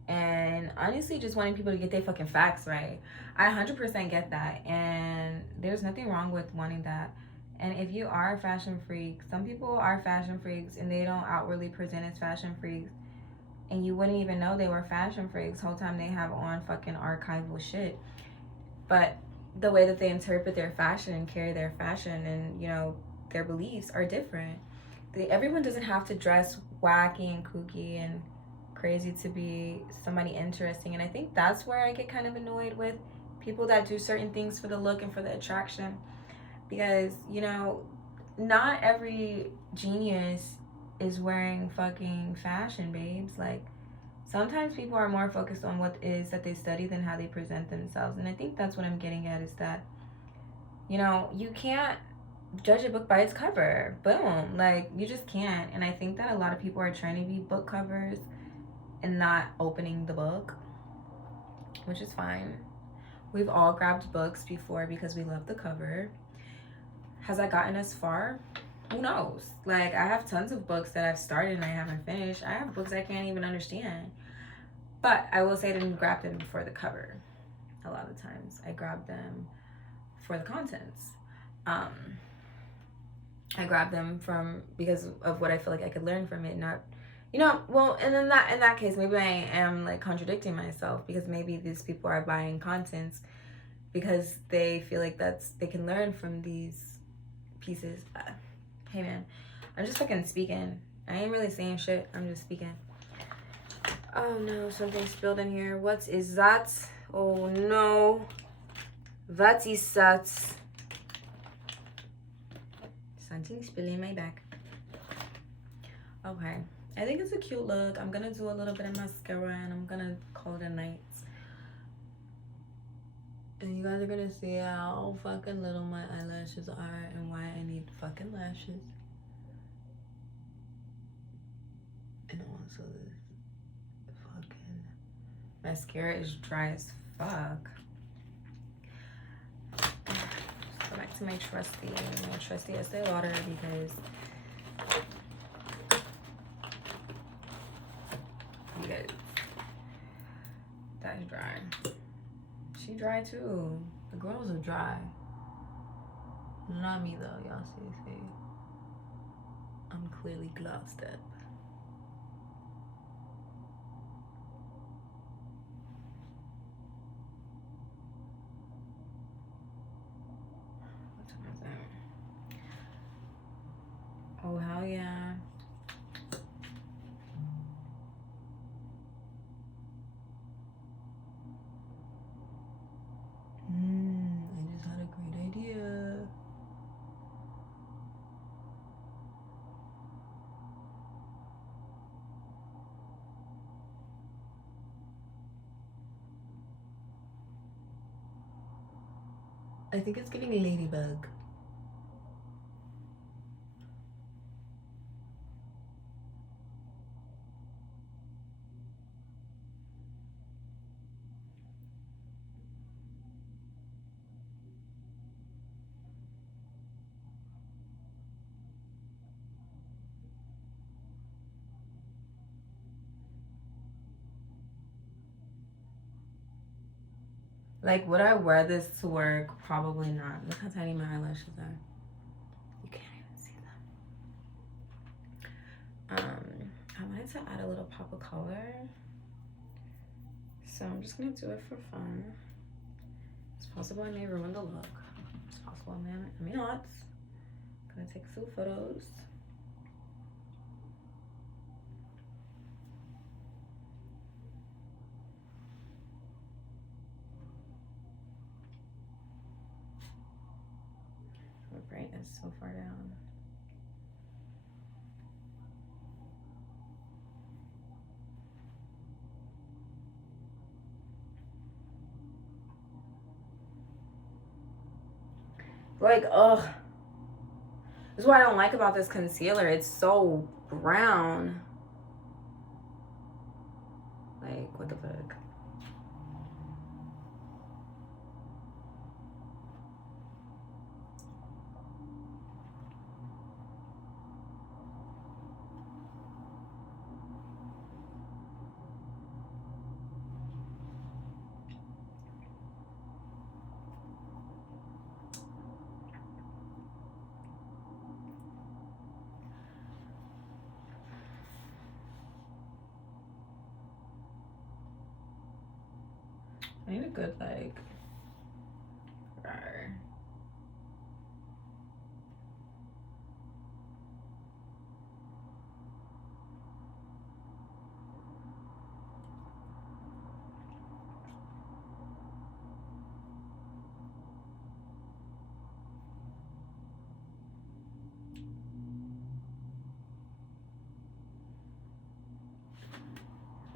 and honestly just wanting people to get their fucking facts right. I 100% get that, and there's nothing wrong with wanting that. And if you are a fashion freak, some people are fashion freaks and they don't outwardly present as fashion freaks, and you wouldn't even know they were fashion freaks whole time they have on fucking archival shit. But the way that they interpret their fashion and carry their fashion and, you know, their beliefs are different. Everyone doesn't have to dress wacky and kooky and crazy to be somebody interesting. And I think that's where I get kind of annoyed with people that do certain things for the look and for the attraction. Because, you know, not every genius is wearing fucking fashion, babes. Like, sometimes people are more focused on what is that they study than how they present themselves. And I think that's what I'm getting at, is that, you know, you can't judge a book by its cover. Boom. Like, you just can't. And I think that a lot of people are trying to be book covers and not opening the book, which is fine. We've all grabbed books before because we love the cover. Has that gotten us far? Who knows? Like, I have tons of books that I've started and I haven't finished. I have books I can't even understand. But I will say I didn't grab them for the cover. A lot of times I grab them for the contents. I grab them from because of what I feel like I could learn from it, not, you know, well, and in that case, maybe I am like contradicting myself, because maybe these people are buying contents because they feel like they can learn from these pieces. Hey man, I'm just fucking speaking. I ain't really saying shit. I'm just speaking. Oh no, something spilled in here. What is that? Oh no. What is that? Something spilling in my back. Okay. I think it's a cute look. I'm gonna do a little bit of mascara and I'm gonna call it a night. And you guys are gonna see how fucking little my eyelashes are and why I need fucking lashes. And also this fucking mascara is dry as fuck. Go back to my trusty Estee Lauder, because that's dry. She dry too. The girls are dry. Not me though, y'all see. I'm clearly glossed up. I think it's giving ladybug. Like, would I wear this to work? Probably not. Look how tiny my eyelashes are. You can't even see them. I wanted to add a little pop of color. So I'm just gonna do it for fun. It's possible I may ruin the look. It's possible I may not. I'm gonna take a few photos. My brightness is so far down. Like, ugh. This is what I don't like about this concealer. It's so brown. Like, what the fuck? I need a good, like, rawr.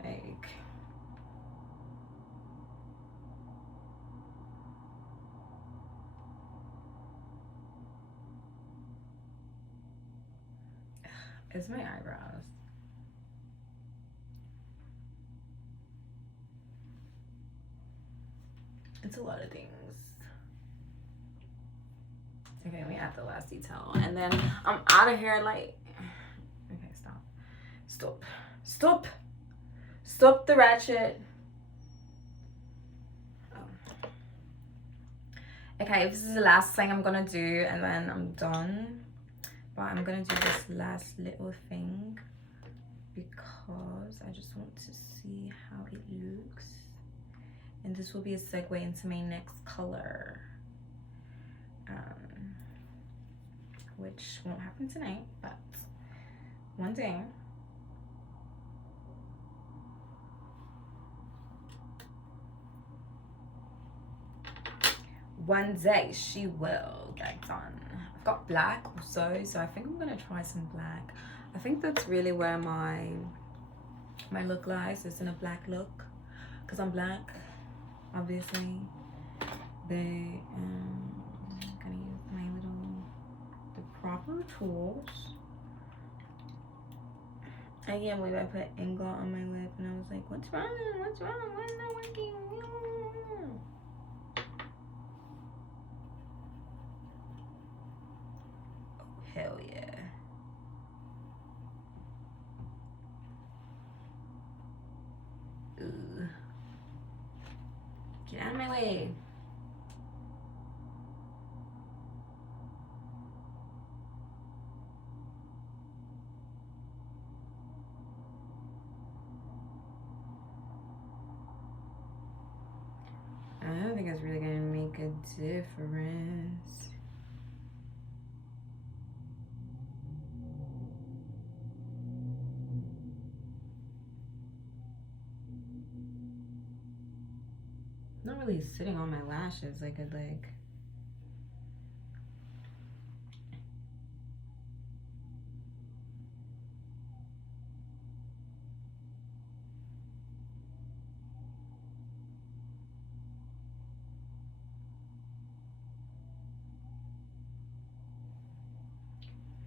Like, it's my eyebrows. It's a lot of things. Okay, let me add the last detail. And then I'm out of here, like, okay, stop. Stop. Stop. Stop the ratchet. Oh. Okay, this is the last thing I'm gonna do and then I'm done. But I'm gonna do this last little thing because I just want to see how it looks. And this will be a segue into my next color. Which won't happen tonight, but one day. One day she will get done. I've got black also, so I think I'm gonna try some black. I think that's really where my look lies, is in a black look, because I'm black, obviously. But I'm gonna use my the proper tools. I can't believe I put ink glot on my lip and I was like, what's wrong? What's wrong? Why is it not working? Oh, hell yeah. Ooh. Get out of my way. I don't think it's really gonna make a difference. Not really sitting on my lashes like I'd like.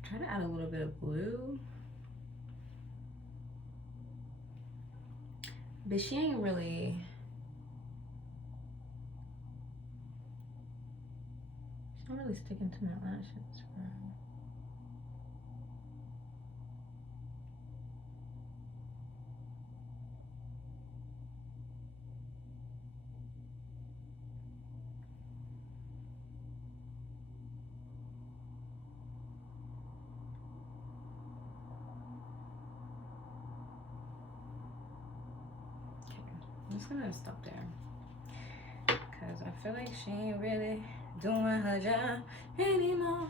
Try to add a little bit of blue. But she ain't really... She's not really sticking to my lashes, bro. I'm just gonna stop there because I feel like she ain't really doing her job anymore.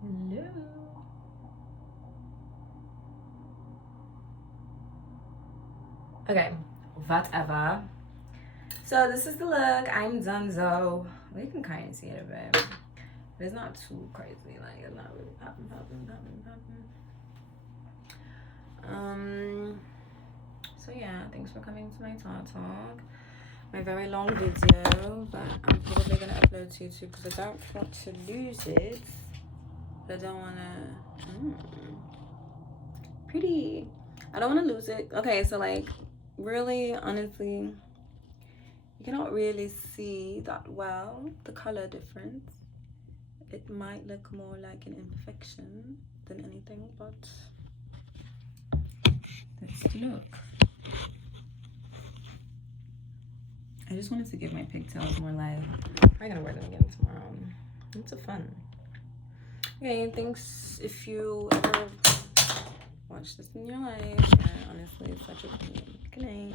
Hello. Okay, whatever. So this is the look. I'm donezo. We can kind of see it a bit. But it's not too crazy. Like, it's not really popping. So yeah, thanks for coming to my talk. My very long video, but I'm probably gonna upload to YouTube because I don't want to lose it. But I don't wanna pretty. I don't wanna lose it. Okay, so like really honestly, you cannot really see that well the color difference. It might look more like an imperfection than anything, but that's the look. I just wanted to give my pigtails more life. I'm gonna wear them again tomorrow. It's a fun. Okay, thanks if you ever watch this in your life. And honestly, it's such a pain. Good night.